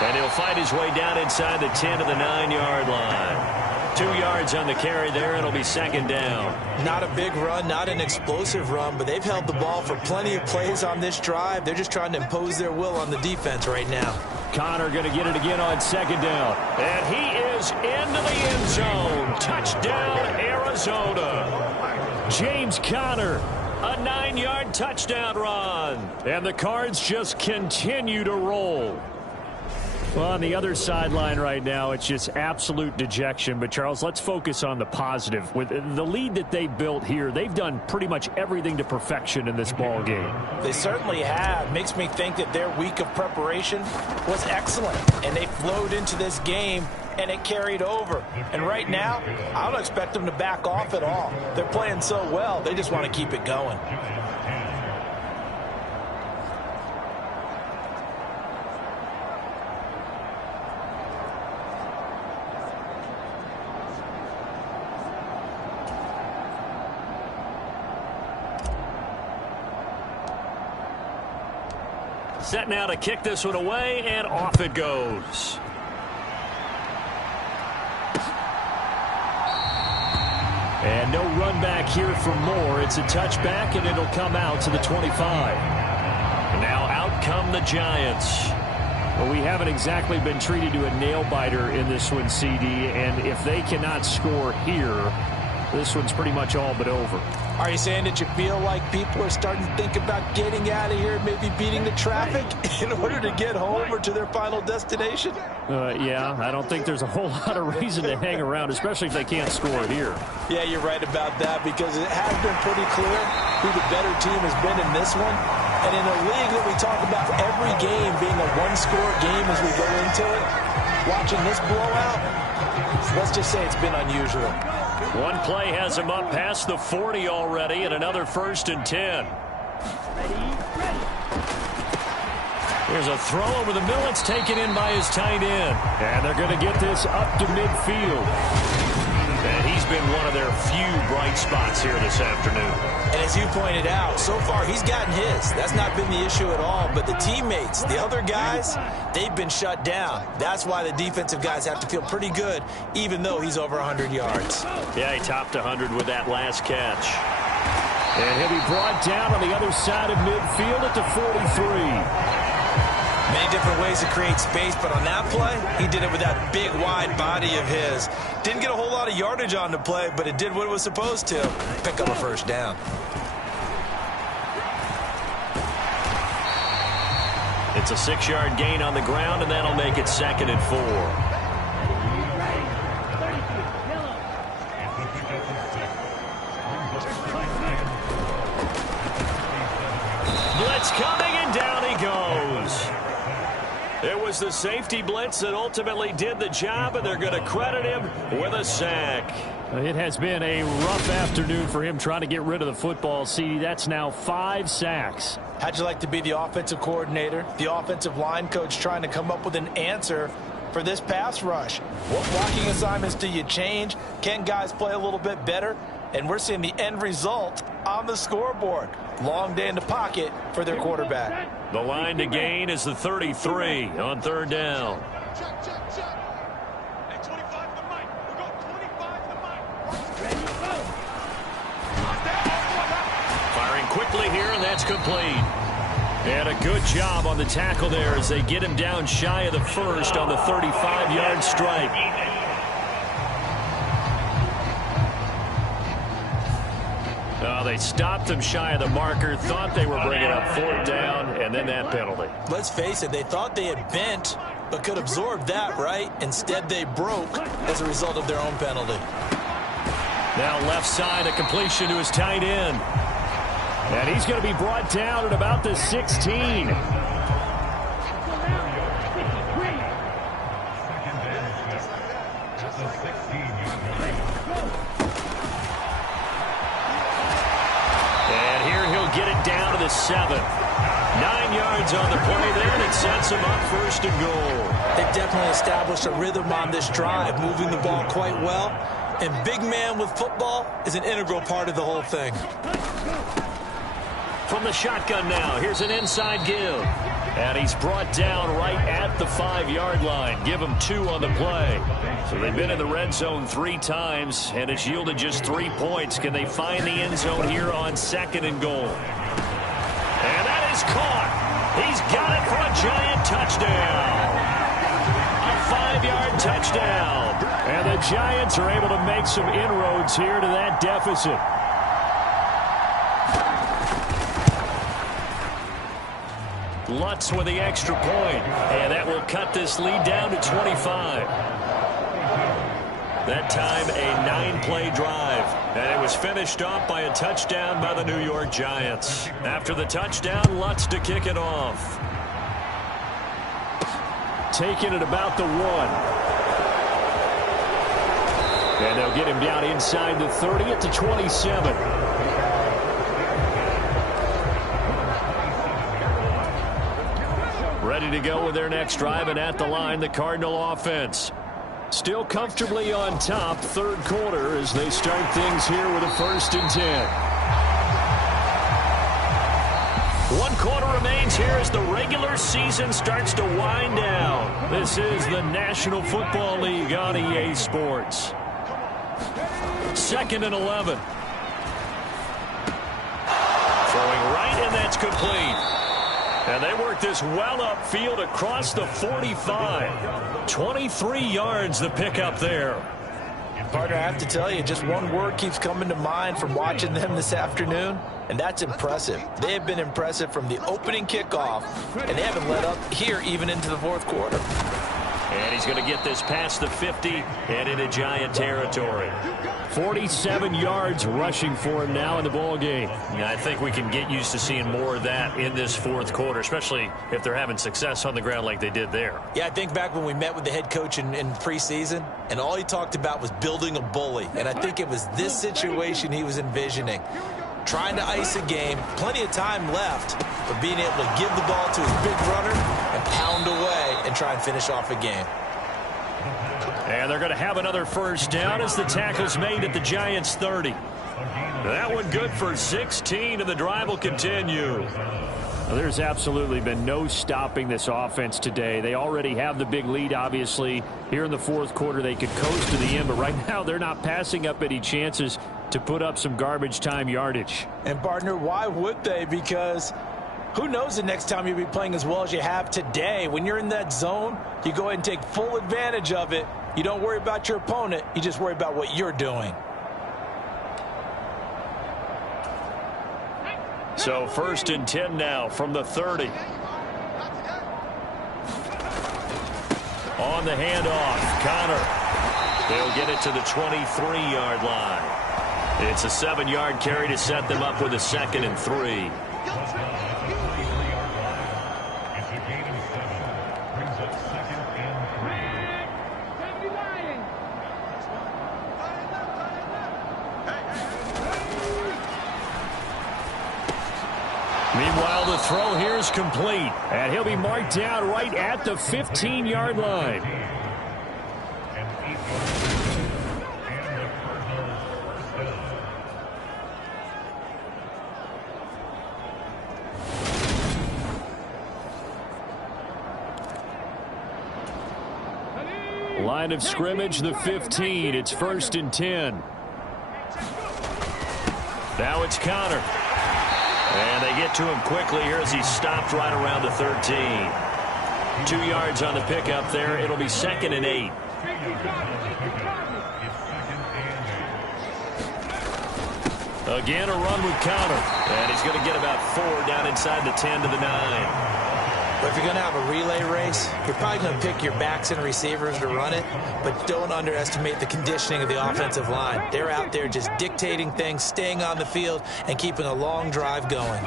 And he'll fight his way down inside the 10 to the 9-yard line. 2 yards on the carry there, and it'll be 2nd down. Not a big run, not an explosive run, but they've held the ball for plenty of plays on this drive. They're just trying to impose their will on the defense right now. Connor going to get it again on 2nd down. And he is into the end zone. Touchdown, Arizona. James Conner, a 9-yard touchdown run. And the Cards just continue to roll. Well, on the other sideline right now, it's just absolute dejection. But, Charles, let's focus on the positive. With the lead that they built here, they've done pretty much everything to perfection in this ball game. They certainly have. Makes me think that their week of preparation was excellent. And they flowed into this game, and it carried over. And right now, I don't expect them to back off at all. They're playing so well, they just want to keep it going. Set now to kick this one away, and off it goes. And no run back here for Moore. It's a touchback, and it'll come out to the 25. And now out come the Giants. Well, we haven't exactly been treated to a nail-biter in this one, CD, and if they cannot score here, this one's pretty much all but over. Are you saying that you feel like people are starting to think about getting out of here, maybe beating the traffic in order to get home or to their final destination? Yeah, I don't think there's a whole lot of reason to hang around, especially if they can't score here. Yeah, you're right about that, because it has been pretty clear who the better team has been in this one. And in a league that we talk about every game being a one-score game as we go into it, watching this blowout, let's just say it's been unusual. One play has him up past the 40 already, and another 1st and 10. Here's a throw over the middle. It's taken in by his tight end. And they're going to get this up to midfield. And he's been one of their few bright spots here this afternoon. And as you pointed out, so far he's gotten his. That's not been the issue at all. But the teammates, the other guys, they've been shut down. That's why the defensive guys have to feel pretty good, even though he's over 100 yards. Yeah, he topped 100 with that last catch. And he'll be brought down on the other side of midfield at the 43. Many different ways to create space, but on that play, he did it with that big, wide body of his. Didn't get a whole lot of yardage on the play, but it did what it was supposed to. Pick up a 1st down. It's a 6-yard gain on the ground, and that'll make it 2nd and 4. Blitz coming, and down he goes. It was the safety blitz that ultimately did the job, and they're going to credit him with a sack. It has been a rough afternoon for him trying to get rid of the football, CD. That's now 5 sacks. How'd you like to be the offensive coordinator, the offensive line coach, trying to come up with an answer for this pass rush? What blocking assignments do you change? Can guys play a little bit better? And we're seeing the end result on the scoreboard. Long day in the pocket for their quarterback. The line to gain is the 33 on 3rd down. Firing quickly here, and that's complete. And a good job on the tackle there as they get him down shy of the 1st on the 35-yard strike. They stopped him shy of the marker, thought they were bringing up 4th down, and then that penalty. Let's face it, they thought they had bent, but could absorb that, right? Instead, they broke as a result of their own penalty. Now left side, a completion to his tight end. And he's going to be brought down at about the 16. Get it down to the 7. 9 yards on the play there, and it sets him up 1st and goal. They've definitely established a rhythm on this drive, moving the ball quite well. And big man with football is an integral part of the whole thing. From the shotgun now, here's an inside give. And he's brought down right at the 5-yard line. Give him 2 on the play. So they've been in the red zone 3 times, and it's yielded just 3 points. Can they find the end zone here on 2nd and goal? And that is caught. He's got it for a giant touchdown. A 5-yard touchdown. And the Giants are able to make some inroads here to that deficit. Lutz with the extra point, and that will cut this lead down to 25. That time a 9-play drive, and it was finished off by a touchdown by the New York Giants. After the touchdown, Lutz to kick it off. Taking it about the 1. And they'll get him down inside the 30 at the 27. Ready to go with their next drive, and at the line, the Cardinal offense. Still comfortably on top, third quarter, as they start things here with a 1st and 10. 1 quarter remains here as the regular season starts to wind down. This is the National Football League on EA Sports. 2nd and 11. Throwing right, and that's complete. And they work this well upfield across the 45. 23 yards the pickup there. Partner, I have to tell you, just one word keeps coming to mind from watching them this afternoon, and that's impressive. They have been impressive from the opening kickoff, and they haven't let up here even into the 4th quarter. And he's going to get this past the 50 and into Giant territory. 47 yards rushing for him now in the ball game. Yeah, I think we can get used to seeing more of that in this 4th quarter, especially if they're having success on the ground like they did there. Yeah, I think back when we met with the head coach in preseason, and all he talked about was building a bully. And I think it was this situation he was envisioning. Trying to ice a game, plenty of time left, but being able to give the ball to his big runner and pound away and try and finish off a game. And they're going to have another 1st down as the tackle's made at the Giants' 30. That one good for 16, and the drive will continue. Well, there's absolutely been no stopping this offense today. They already have the big lead, obviously. Here in the 4th quarter, they could coast to the end, but right now they're not passing up any chances to put up some garbage time yardage. And, partner, why would they? Because who knows the next time you'll be playing as well as you have today. When you're in that zone, you go ahead and take full advantage of it. You don't worry about your opponent. You just worry about what you're doing. So 1st and 10 now from the 30. On the handoff, Connor. They'll get it to the 23-yard line. It's a 7-yard carry to set them up with a 2nd and 3. Meanwhile, the throw here is complete, and he'll be marked down right at the 15-yard line. Line of scrimmage, the 15. It's 1st and 10. Now it's Connor. And they get to him quickly here as he stopped right around the 13. 2 yards on the pickup there. It'll be 2nd and 8. Again, a run with Connor. And he's going to get about 4 down inside the 10 to the 9. But if you're going to have a relay race, you're probably going to pick your backs and receivers to run it, but don't underestimate the conditioning of the offensive line. They're out there just dictating things, staying on the field, and keeping a long drive going.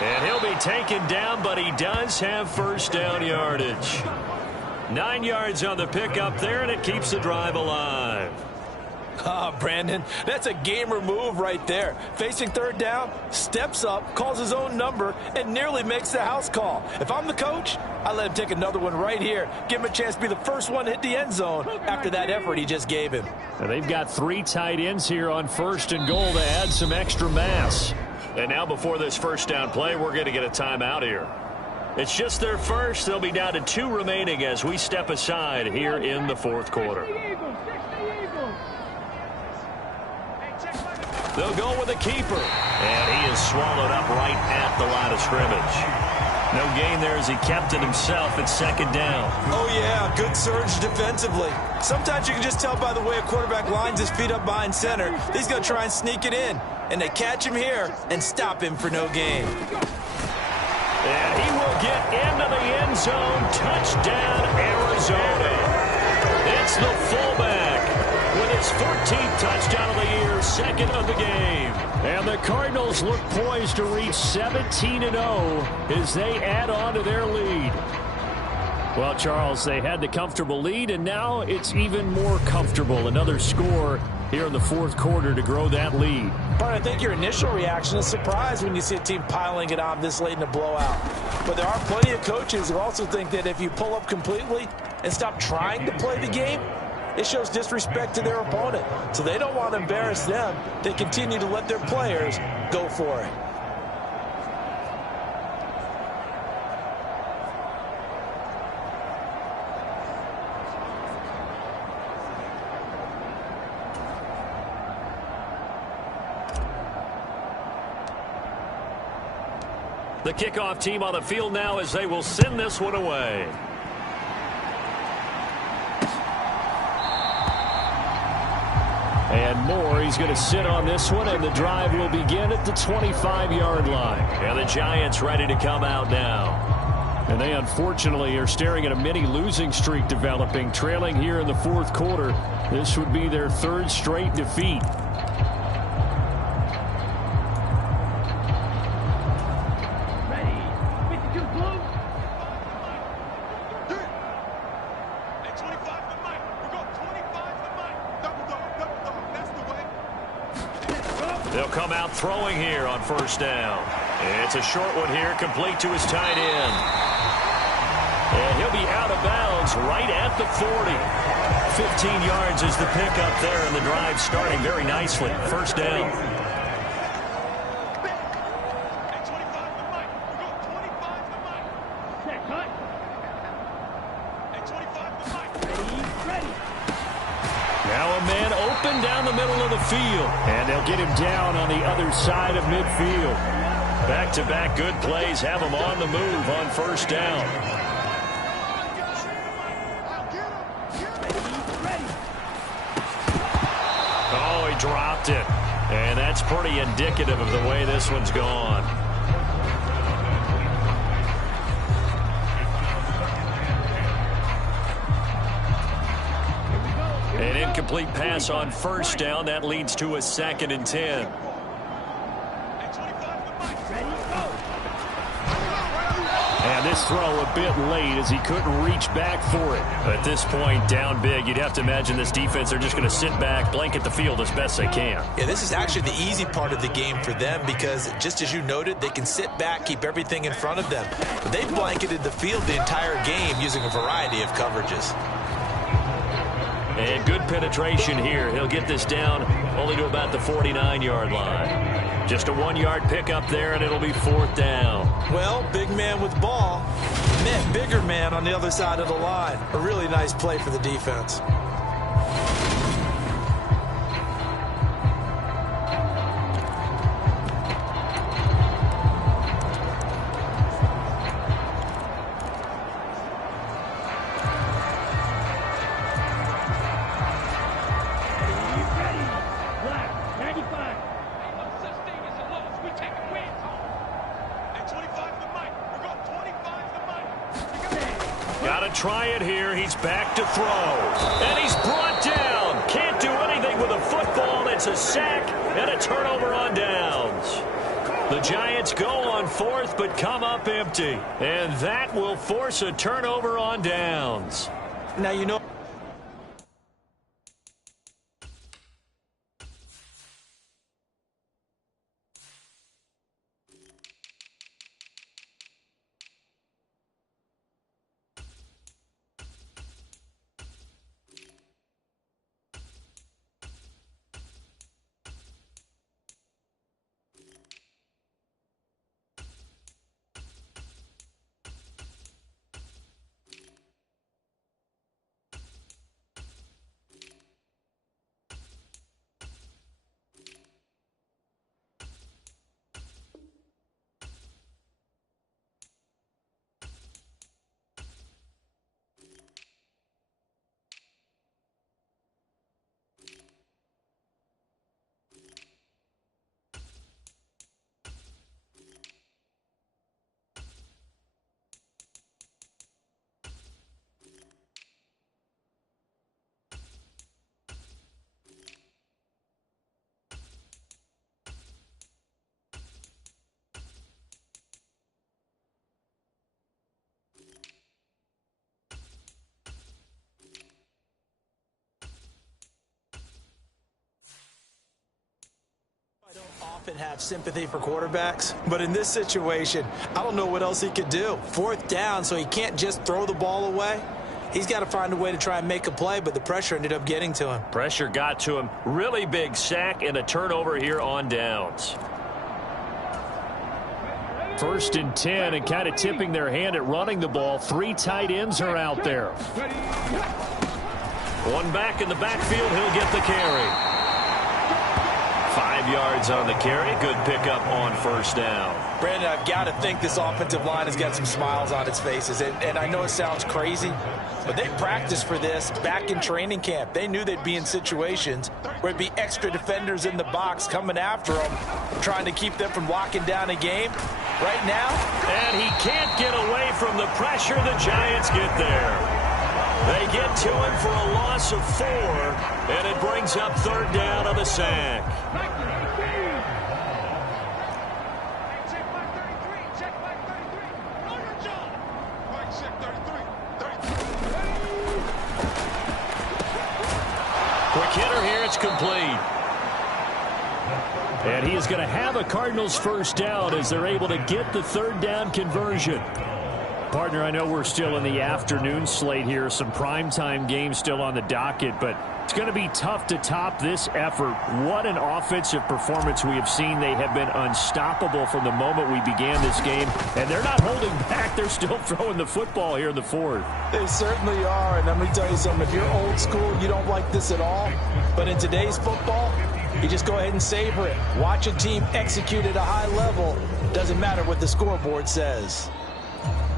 And he'll be taken down, but he does have 1st down yardage. 9 yards on the pickup there, and it keeps the drive alive. Brandon, that's a gamer move right there. Facing 3rd down, steps up, calls his own number, and nearly makes the house call. If I'm the coach, I let him take another one right here. Give him a chance to be the first one to hit the end zone after that effort he just gave him. Now they've got 3 tight ends here on 1st and goal to add some extra mass. And now before this 1st down play, we're going to get a timeout here. It's just their first. They'll be down to 2 remaining as we step aside here in the 4th quarter. They'll go with a keeper. And he is swallowed up right at the line of scrimmage. No gain there as he kept it himself at second down. Oh, yeah, good surge defensively. Sometimes you can just tell by the way a quarterback lines his feet up behind center. He's going to try and sneak it in. And they catch him here and stop him for no gain. And he will get into the end zone. Touchdown, Arizona. It's the fullback with his 14th touchdown of the year, second of the game. And the Cardinals look poised to reach 17-0 as they add on to their lead. Well, Charles, they had the comfortable lead, and now it's even more comfortable. Another score here in the fourth quarter to grow that lead. But I think your initial reaction is surprise when you see a team piling it on this late in a blowout. But there are plenty of coaches who also think that if you pull up completely and stop trying to play the game, it shows disrespect to their opponent. So they don't want to embarrass them. They continue to let their players go for it. The kickoff team on the field now as they will send this one away. And Moore, he's going to sit on this one, and the drive will begin at the 25-yard line. And the Giants ready to come out now. And they unfortunately are staring at a mini losing streak developing, trailing here in the fourth quarter. This would be their third straight defeat. They'll come out throwing here on first down. It's a short one here, complete to his tight end. And he'll be out of bounds right at the 40. 15 yards is the pickup there, and the drive starting very nicely. First down. Now a man open down the middle of the field. And they'll get him down on the other side of midfield. Back-to-back good plays have him on the move on first down. Oh, he dropped it. And that's pretty indicative of the way this one's gone. An incomplete pass on first down. That leads to a 2nd and 10. And this throw a bit late as he couldn't reach back for it. At this point, down big, you'd have to imagine this defense are just going to sit back, blanket the field as best they can. Yeah, this is actually the easy part of the game for them because, just as you noted, they can sit back, keep everything in front of them. But they've blanketed the field the entire game using a variety of coverages. And good penetration here. He'll get this down only to about the 49-yard line. Just a 1-yard pickup there, and it'll be 4th down. Well, big man with ball met bigger man on the other side of the line. A really nice play for the defense. Try it here. He's back to throw. And he's brought down. Can't do anything with a football. It's a sack and a turnover on downs. The Giants go on 4th but come up empty. And that will force a turnover on downs. Now, you know, often have sympathy for quarterbacks, but in this situation, I don't know what else he could do. 4th down, so he can't just throw the ball away. He's got to find a way to try and make a play, but the pressure ended up getting to him. Pressure got to him. Really big sack and a turnover here on downs. 1st and 10, and kind of tipping their hand at running the ball. 3 tight ends are out there. One back in the backfield. He'll get the carry. 5 yards on the carry. Good pickup on 1st down. Brandon, I've got to think this offensive line has got some smiles on its faces. And I know it sounds crazy, but they practiced for this back in training camp. They knew they'd be in situations where it'd be extra defenders in the box coming after them, trying to keep them from locking down a game. Right now, and he can't get away from the pressure. The Giants get there. They get to him for a loss of 4, and it brings up 3rd down on the sack. Quick hitter here. It's complete. And he is going to have a Cardinals 1st down as they're able to get the 3rd down conversion. Partner, I know we're still in the afternoon slate here. Some primetime games still on the docket, but it's going to be tough to top this effort. What an offensive performance we have seen. They have been unstoppable from the moment we began this game, and they're not holding back. They're still throwing the football here in the 4th. They certainly are, and let me tell you something. If you're old school, you don't like this at all, but in today's football, you just go ahead and savor it. Watch a team execute at a high level. Doesn't matter what the scoreboard says.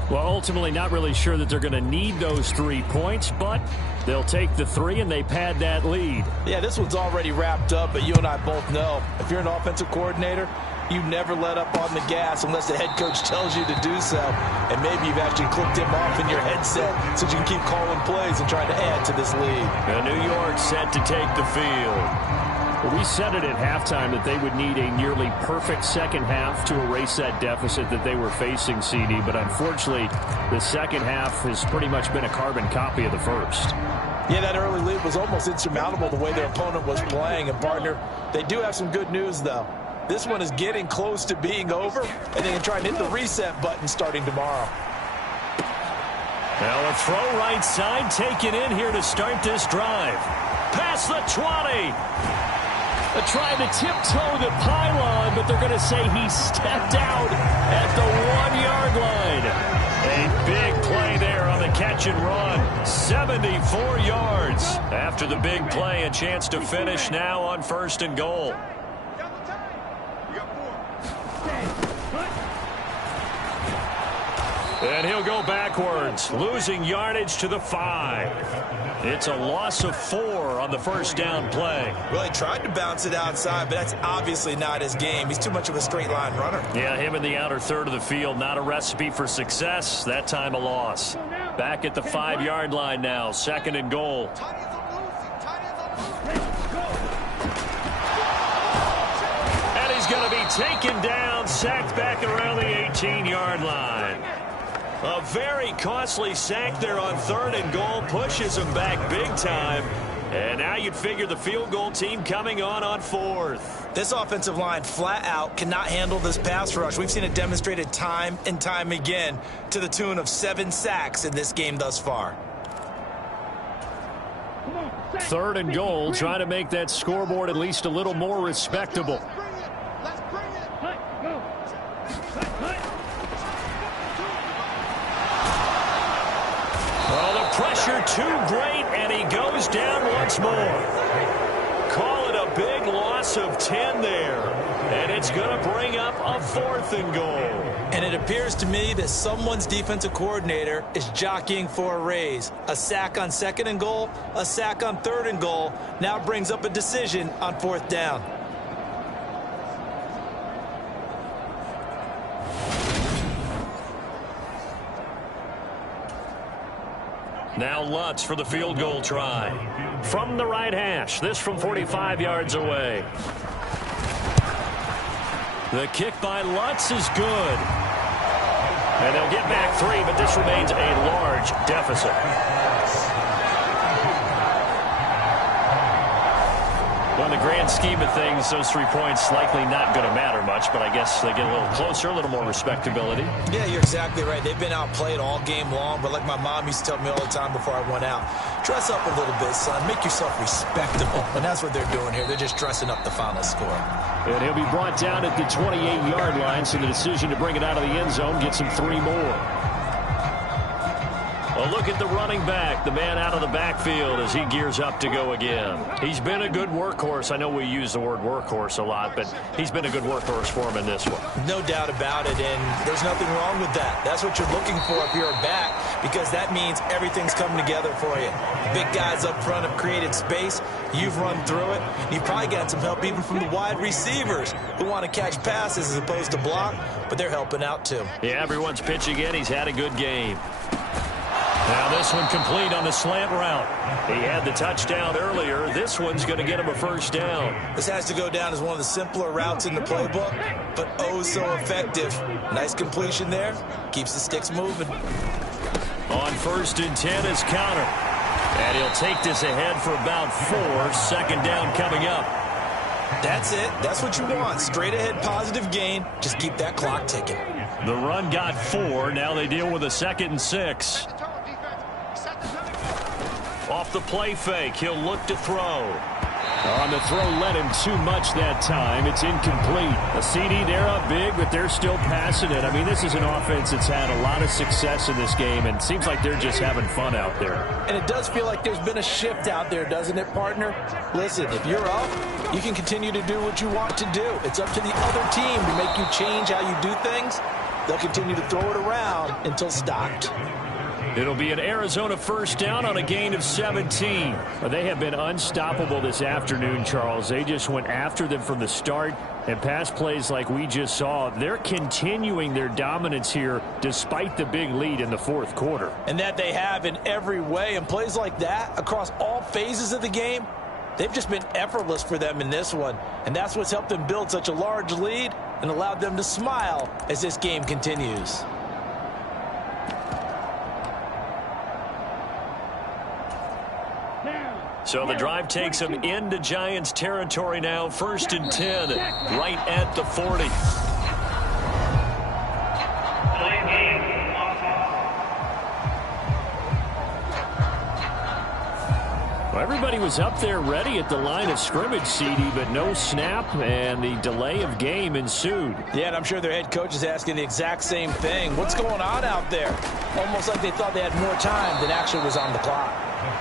Well, ultimately not really sure that they're going to need those 3 points, but they'll take the 3 and they pad that lead. Yeah, this one's already wrapped up, but you and I both know if you're an offensive coordinator, you never let up on the gas unless the head coach tells you to do so. And maybe you've actually clicked him off in your headset so you can keep calling plays and trying to add to this lead. And New York set to take the field. Well, we said it at halftime that they would need a nearly perfect second half to erase that deficit that they were facing, CD. But unfortunately, the second half has pretty much been a carbon copy of the first. Yeah, that early lead was almost insurmountable the way their opponent was playing. And, partner, they do have some good news, though. This one is getting close to being over, and they can try and hit the reset button starting tomorrow. Now a throw right side taken in here to start this drive. Past the 20. They're trying to tiptoe the pylon, but they're going to say he stepped out at the 1-yard line. A big play there on the catch and run. 74 yards. After the big play, a chance to finish now on 1st and goal. And he'll go backwards, losing yardage to the 5. It's a loss of 4 on the 1st down play. Well, he tried to bounce it outside, but that's obviously not his game. He's too much of a straight line runner. Yeah, him in the outer third of the field, not a recipe for success. That time a loss. Back at the 5-yard line now, 2nd and goal. And he's going to be taken down, sacked back around the 18-yard line. A very costly sack there on 3rd and goal, pushes him back big time. And now you'd figure the field goal team coming on 4th. This offensive line flat out cannot handle this pass rush. We've seen it demonstrated time and time again to the tune of 7 sacks in this game thus far. 3rd and goal, trying to make that scoreboard at least a little more respectable. Pressure too great, and he goes down once more. Call it a big loss of 10 there, and it's going to bring up a 4th and goal. And it appears to me that someone's defensive coordinator is jockeying for a raise. A sack on 2nd and goal, a sack on 3rd and goal, now brings up a decision on 4th down. Now Lutz for the field goal try. From the right hash, this from 45 yards away. The kick by Lutz is good. And they'll get back 3, but this remains a large deficit. in the grand scheme of things, those 3 points likely not going to matter much, but I guess they get a little closer, a little more respectability. Yeah, you're exactly right. They've been outplayed all game long, but like my mom used to tell me all the time before I went out, dress up a little bit, son. Make yourself respectable. And that's what they're doing here. They're just dressing up the final score. And he'll be brought down at the 28-yard line, so the decision to bring it out of the end zone gets him 3 more. A look at the running back, the man out of the backfield as he gears up to go again. He's been a good workhorse. I know we use the word workhorse a lot, but he's been a good workhorse for him in this one. No doubt about it, and there's nothing wrong with that. That's what you're looking for if you're a back, because that means everything's coming together for you. Big guys up front have created space. You've run through it. You've probably got some help even from the wide receivers who want to catch passes as opposed to block, but they're helping out too. Yeah, everyone's pitching in. He's had a good game. Now this one complete on the slant route. He had the touchdown earlier. This one's going to get him a first down. This has to go down as one of the simpler routes in the playbook, but oh so effective. Nice completion there. Keeps the sticks moving. On 1st and 10 is Counter. And he'll take this ahead for about 4. 2nd down coming up. That's it. That's what you want. Straight ahead positive gain. Just keep that clock ticking. The run got 4. Now they deal with a 2nd and 6. Off the play fake, he'll look to throw. On the throw, led him too much that time. It's incomplete. A CD, they're up big, but they're still passing it. I mean, this is an offense that's had a lot of success in this game, and it seems like they're just having fun out there. And it does feel like there's been a shift out there, doesn't it, partner? Listen, if you're up, you can continue to do what you want to do. It's up to the other team to make you change how you do things. They'll continue to throw it around until stopped. It'll be an Arizona first down on a gain of 17. They have been unstoppable this afternoon, Charles. They just went after them from the start, and pass plays like we just saw. They're continuing their dominance here despite the big lead in the 4th quarter. And that they have in every way. And plays like that across all phases of the game, they've just been effortless for them in this one. And that's what's helped them build such a large lead and allowed them to smile as this game continues. So the drive takes him into Giants territory now. 1st and 10, right at the 40. Well, everybody was up there ready at the line of scrimmage, CD, but no snap, and the delay of game ensued. Yeah, and I'm sure their head coach is asking the exact same thing. What's going on out there? Almost like they thought they had more time than actually was on the clock.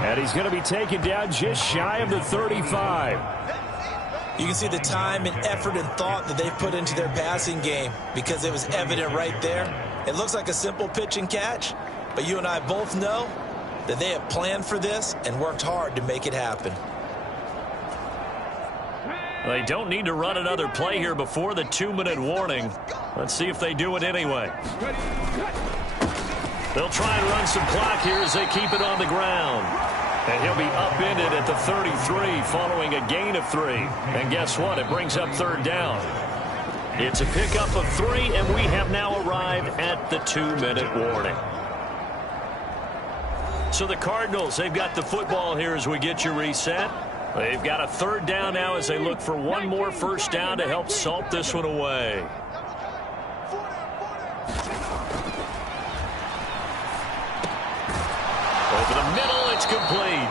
And he's going to be taken down just shy of the 35. You can see the time and effort and thought that they've put into their passing game because it was evident right there. It looks like a simple pitch and catch, but you and I both know that they have planned for this and worked hard to make it happen. They don't need to run another play here before the 2-minute warning. Let's see if they do it anyway. They'll try and run some clock here as they keep it on the ground. And he'll be upended at the 33 following a gain of 3. And guess what? It brings up 3rd down. It's a pickup of 3, and we have now arrived at the 2-minute warning. So the Cardinals, they've got the football here as we get you reset. They've got a 3rd down now as they look for one more first down to help salt this one away. Over the middle, it's complete.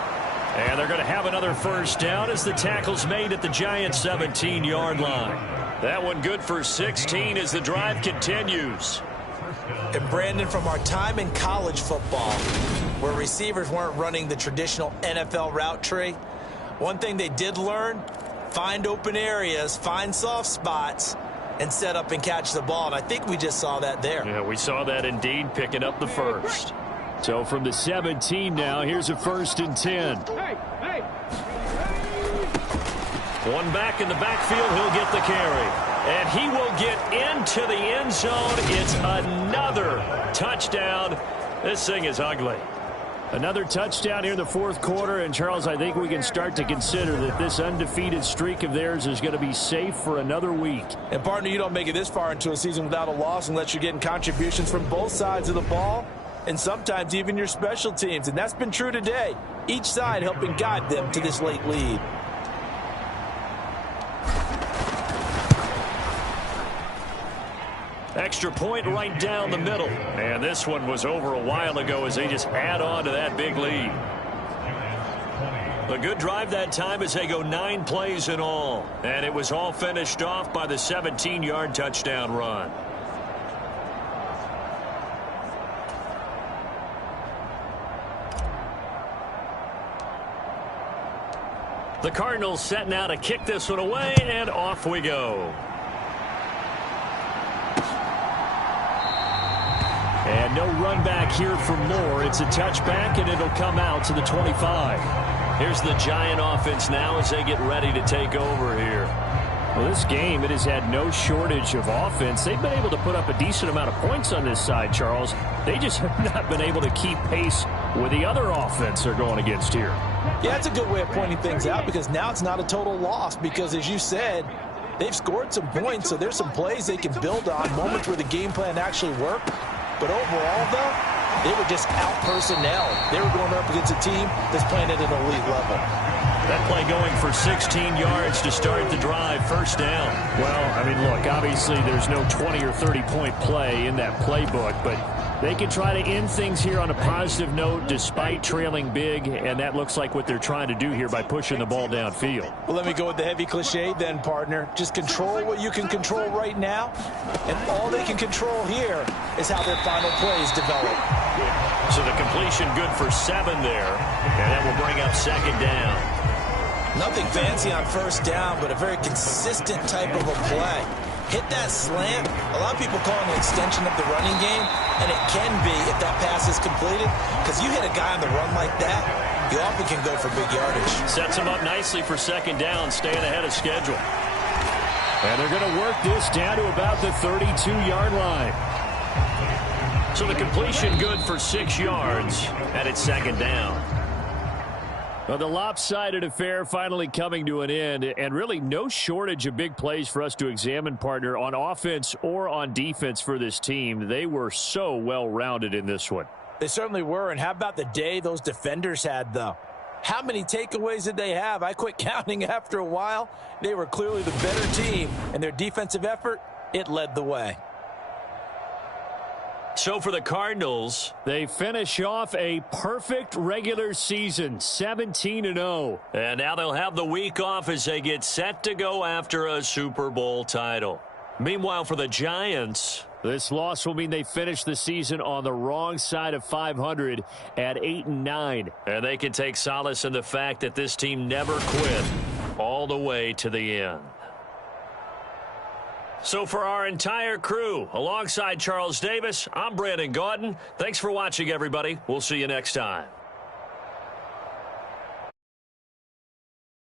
And they're going to have another first down as the tackle's made at the Giants' 17-yard line. That one good for 16 as the drive continues. And Brandon, from our time in college football, where receivers weren't running the traditional NFL route tree, one thing they did learn, find open areas, find soft spots, and set up and catch the ball. And I think we just saw that there. Yeah, we saw that indeed, picking up the first. So from the 17 now, here's a 1st and 10. One back in the backfield, he'll get the carry. And he will get into the end zone. It's another touchdown. This thing is ugly. Another touchdown here in the 4th quarter. And, Charles, I think we can start to consider that this undefeated streak of theirs is going to be safe for another week. And, partner, you don't make it this far into a season without a loss unless you're getting contributions from both sides of the ball and sometimes even your special teams. And that's been true today. Each side helping guide them to this late lead. Extra point right down the middle. And this one was over a while ago as they just add on to that big lead. A good drive that time as they go 9 plays in all. And it was all finished off by the 17-yard touchdown run. The Cardinals setting out to kick this one away, and off we go. And no run back here for Moore. It's a touchback, and it'll come out to the 25. Here's the Giant offense now as they get ready to take over here. Well, this game, it has had no shortage of offense. They've been able to put up a decent amount of points on this side, Charles. They just have not been able to keep pace with the other offense they're going against here. Yeah, that's a good way of pointing things out because now it's not a total loss because, as you said, they've scored some points, so there's some plays they can build on, moments where the game plan actually worked. But overall, though, they were just out-personnel. They were going up against a team that's playing at an elite level. That play going for 16 yards to start the drive, first down. Well, I mean, look, obviously there's no 20 or 30-point play in that playbook, but they can try to end things here on a positive note despite trailing big, and that looks like what they're trying to do here by pushing the ball downfield. Well, let me go with the heavy cliche then, partner. Just control what you can control right now, and all they can control here is how their final plays develop. So the completion good for 7 there, and that will bring up second down. Nothing fancy on first down, but a very consistent type of a play. Hit that slant. A lot of people call it an extension of the running game, and it can be if that pass is completed, because you hit a guy on the run like that, you often can go for big yardage. Sets him up nicely for second down, staying ahead of schedule. And they're going to work this down to about the 32-yard line. So the completion good for 6 yards, and it's second down. Well, the lopsided affair finally coming to an end, and really no shortage of big plays for us to examine, partner, on offense or on defense for this team. They were so well-rounded in this one. They certainly were, and how about the day those defenders had, though? How many takeaways did they have? I quit counting after a while. They were clearly the better team, and their defensive effort, it led the way. So for the Cardinals, they finish off a perfect regular season, 17-0. And now they'll have the week off as they get set to go after a Super Bowl title. Meanwhile, for the Giants, this loss will mean they finish the season on the wrong side of 500 at 8-9. And they can take solace in the fact that this team never quit all the way to the end. So for our entire crew, alongside Charles Davis, I'm Brandon Gaudin. Thanks for watching, everybody. We'll see you next time.